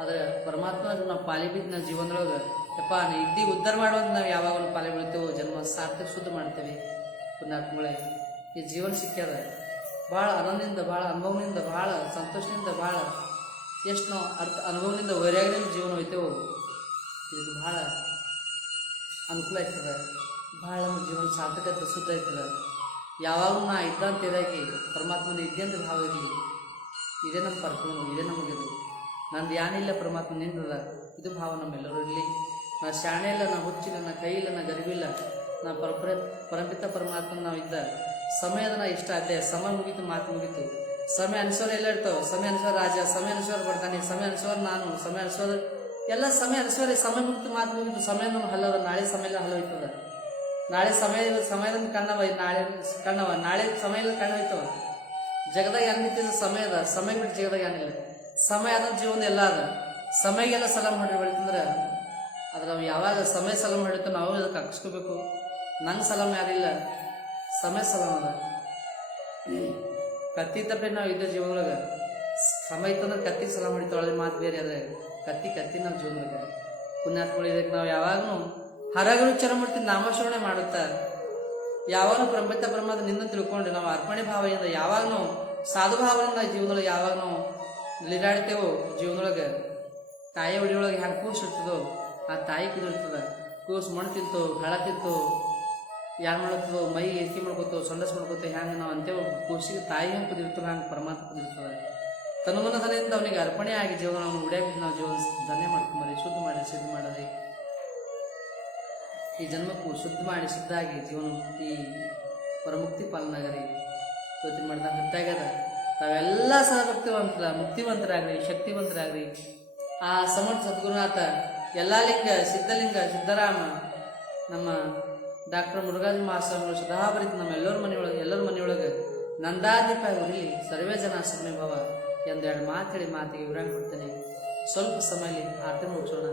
ಆದ್ರೆ ಪರಮಾತ್ಮ ನಾವು ಪಾಲಿ ಬಿದ್ದು ನಾವು ಜೀವನದೊಳಗೆ ಯಪ್ಪ ನಾ ಇದ್ದಿ ಉದ್ಧಾರ ಮಾಡುವಂತ ನಾವು ಯಾವಾಗ ಒಂದು ಪಾಲಿ ಬೀಳ್ತೇವೋ ಜನ್ಮ ಸಾರ್ಥಕ ಶುದ್ಧ ಮಾಡ್ತೇವೆ. ಪುಣ್ಯಾತ್ಮಗಳೇ, ಈ ಜೀವನ ಸಿಕ್ಕ್ಯದ ಭಾಳ ಆನಂದದಿಂದ, ಭಾಳ ಅನುಭವದಿಂದ, ಭಾಳ ಸಂತೋಷದಿಂದ, ಭಾಳ ಎಷ್ಟು ನಾವು ಅನುಭವದಿಂದ ವೈರಾಗ್ಯದಿಂದ ಜೀವನ ಹೋಯ್ತೇವೋ ಇದಕ್ಕೆ ಭಾಳ ಅನುಕೂಲ ಆಗ್ತದೆ. ಭಾಳ ನಮ್ಮ ಜೀವನ ಸಾರ್ಥಕತೆ ಶುದ್ಧ ಆಗ್ತದೆ. ಯಾವಾಗಲೂ ನಾ ಇದ್ದಂತ ಇದಾಗಿ ಪರಮಾತ್ಮನ ಇದ್ದಂತ ಭಾವ ಇರಲಿ. ಇದೇ ನಮ್ಮ ಕರ್ಕೊಂಡು, ಇದೇ ನಮಗಿದು. ನಂದು ಏನಿಲ್ಲ ಪರಮಾತ್ಮ ನಿಂದದ, ಇದು ಭಾವ ನಮ್ಮೆಲ್ಲರೂ ಇರಲಿ. ನಾ ಶಾಣೆ ಇಲ್ಲ, ನಾ ಹುಚ್ಚಿಲ್ಲ, ನಾ ಕೈ ಇಲ್ಲ, ನಾ ಗರಿಬಿಲ್ಲ. ನಾ ಪರಮಿತ ಪರಮಾತ್ಮನ ನಾವು ಇದ್ದ ಸಮಯದ ನಾ ಇಷ್ಟ ಅದೇ. ಸಮಯ ಮುಗೀತು, ಮಾತು ಮುಗೀತು. ಸಮಯ ಅನುಸಾರ ಎಲ್ಲ ಇರ್ತಾವೆ. ಸಮಯ ಅನುಸಾರ ರಾಜ, ಸಮಯ ಅನುಸಾರ ಬರ್ತಾನೆ, ಸಮಯ ಅನುಸಾರ ನಾನು, ಸಮಯ ಅನುಸಾರ ಎಲ್ಲ ಸಮಯ ಅನುಸಾರ. ಸಮಯ ಮುಗಿತು, ಮಾತು ಮುಗಿತು. ಸಮಯ ನಮ್ಮ ಹಲ್ಲದ, ನಾಳೆ ಸಮಯ ಹಲ್ಲೋಯ್ತದ. ನಾಳೆ ಸಮಯದಿಂದ ಕಣ್ಣವ, ನಾಳೆ ಸಮಯದ ಕಣ್ಣು ಹೋಯ್ತವ. ಜಗದಾಗ ಏನಿರ್ತದ ಸಮಯದ, ಸಮಯ ಬಿಟ್ಟು ಜಗದಾಗ ಏನಿಲ್ಲ. ಸಮಯ ಅದ ಜೀವನ ಎಲ್ಲ ಅದ. ಸಮಯಗೆಲ್ಲ ಸಲಾಮ್ ಮಾಡಿ ಬೆಳಿತಂದ್ರೆ ಅದ್ರ ನಾವು ಯಾವಾಗ ಸಮಯ ಸಲಾಮ್ ಮಾಡಿರ್ತೋ ನಾವು ಅದಕ್ಕೆ ಹಾಕಿಸ್ಕೋಬೇಕು. ನಂಗೆ ಸಲಾಮ್ ಯಾರಿಲ್ಲ, ಸಮಯ ಸಲಾಮ್ ಅದ. ಕತ್ತಿ ತಪ್ಪೆ ನಾವು ಇದ್ದ ಜೀವನೊಳಗೆ ಸಮಯ ಇತ್ತಂದ್ರೆ ಕತ್ತಿಗೆ ಸಲಾಮ್ ಹೊಡಿತಾಳೆ, ಮಾತು ಬೇರೆ ಅದ. ಕತ್ತಿ ನಮ್ಮ ಜೀವನದಾಗ ಪುಣ್ಯಾತ್ಮಗಳು. ಇದಕ್ಕೆ ನಾವು ಯಾವಾಗೂ ಹರಗರು ವಿಚಾರ ಮಾಡ್ತೀವಿ, ನಾಮಶ್ರವಣೆ ಮಾಡುತ್ತಾ ಯಾವಾಗ ಪರಮಿತ ಪರಮಾತ್ಮ ನಿಂದ ತಿಳ್ಕೊಂಡು ನಾವು ಅರ್ಪಣೆ ಭಾವದಿಂದ ಯಾವಾಗ ನಾವು ಸಾಧು ಭಾವದಿಂದ ಜೀವನದೊಳಗೆ ಯಾವಾಗ ನಾವು ಲಿರಾಡ್ತೇವೋ ಜೀವನದೊಳಗೆ ತಾಯಿ ಒಡಿಯೊಳಗೆ ಹ್ಯಾಂಗೆ ಕೂಸು ಇರ್ತದೋ ಆ ತಾಯಿ ಕುದಿರ್ತದ. ಕೂಸು ಮಣ್ಣು ತಿಂತು, ಹಳ ತಿಂತು, ಯಾರು ಮಾಡ್ತದೋ ಮೈ ಎಸ್ಕಿ ಮಾಡ್ಕೋತೋ, ಸಂಡಸ್ ಮಾಡ್ಕೋತೋ, ಹ್ಯಾಂಗೆ ನಾವು ಅಂತೇವೆ ಕೂಸಿಗೆ ತಾಯಿ ಹೆಂಗೆ ಕುದಿರ್ತದೆ ಹಂಗೆ ಪರಮಾತ್ಮ ಕುದಿರ್ತದೆ. ತನ್ಮನದಿಂದ ಅವನಿಗೆ ಅರ್ಪಣೆ ಆಗಿ ಜೀವನ ಅವನು ಉಡ್ಯಾಬಿಟ್ಟು ನಾವು ಜೀವನ ಧನ್ಯ ಮಾಡ್ಕೊಂಬರಿ, ಶುದ್ಧ ಮಾಡಿ ಸಿದ್ಧ ಮಾಡೋದು. ಈ ಜನ್ಮಕ್ಕೂ ಶುದ್ಧ ಮಾಡಿ ಶುದ್ಧಾಗಿ ಜೀವನ ಈ ಪರಮುಕ್ತಿ ಪಾಲನಾಗರಿ ಇವತ್ತಿನ ಮಾಡಿದ ಗೊತ್ತಾಗ್ಯದ. ತಾವೆಲ್ಲ ಸಹಭಕ್ತಿವಂತರ, ಮುಕ್ತಿವಂತರಾಗ್ರಿ, ಶಕ್ತಿವಂತರಾಗ್ರಿ. ಆ ಸಮರ್ಥ ಸದ್ಗುರುನಾಥ ಯಲ್ಲಾಲಿಂಗ, ಸಿದ್ಧಲಿಂಗ, ಸಿದ್ದರಾಮ, ನಮ್ಮ ಡಾಕ್ಟರ್ ಮುರುಘಾಜಿ ಮಹಾಸ್ವಾಮಿಗಳು ಸದಾ ಬರೀತು ನಮ್ಮ ಎಲ್ಲರ ಮನೆಯೊಳಗೆ ನಂದಾದೀಪ ಉರಿಲಿ, ಸರ್ವೇ ಜನ ಸುಮ್ಮನೆ ಭವ ಎಂದೆರಡು ಮಾತಾಡಿ ಮಾತಿಗೆ ವಿವರಣೆ ಕೊಡ್ತೇನೆ. ಸ್ವಲ್ಪ ಸಮಯದಲ್ಲಿ ಆರತಿ ಮುಗಿಸೋಣ.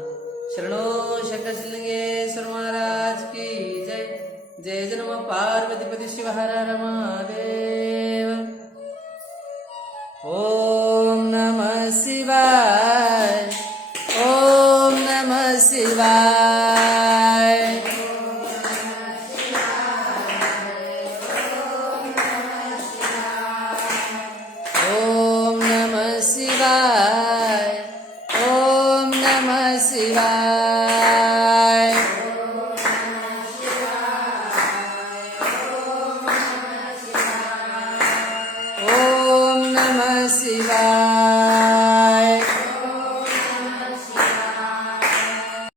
ಶರಣೋ ಶಂಕರ ಸಿದ್ಧಲಿಂಗೇಶ್ವರ ಮಹಾರಾಜ್ ಕಿ ಜೈ. ಜಯ ಜಯ ನಮ ಪಾರ್ವತಿಪತಿ ಶಿವ ಹರ ರಮಾದೇವ. ಓಂ ನಮಃ ಶಿವಾಯ, ಓಂ ನಮಃ ಶಿವಾಯ. ಓಂ ನಮಃ ಶಿವಾಯ, ಓಂ ನಮಃ ಶಿವಾಯ. ಓಂ ನಮಃ ಶಿವಾಯ.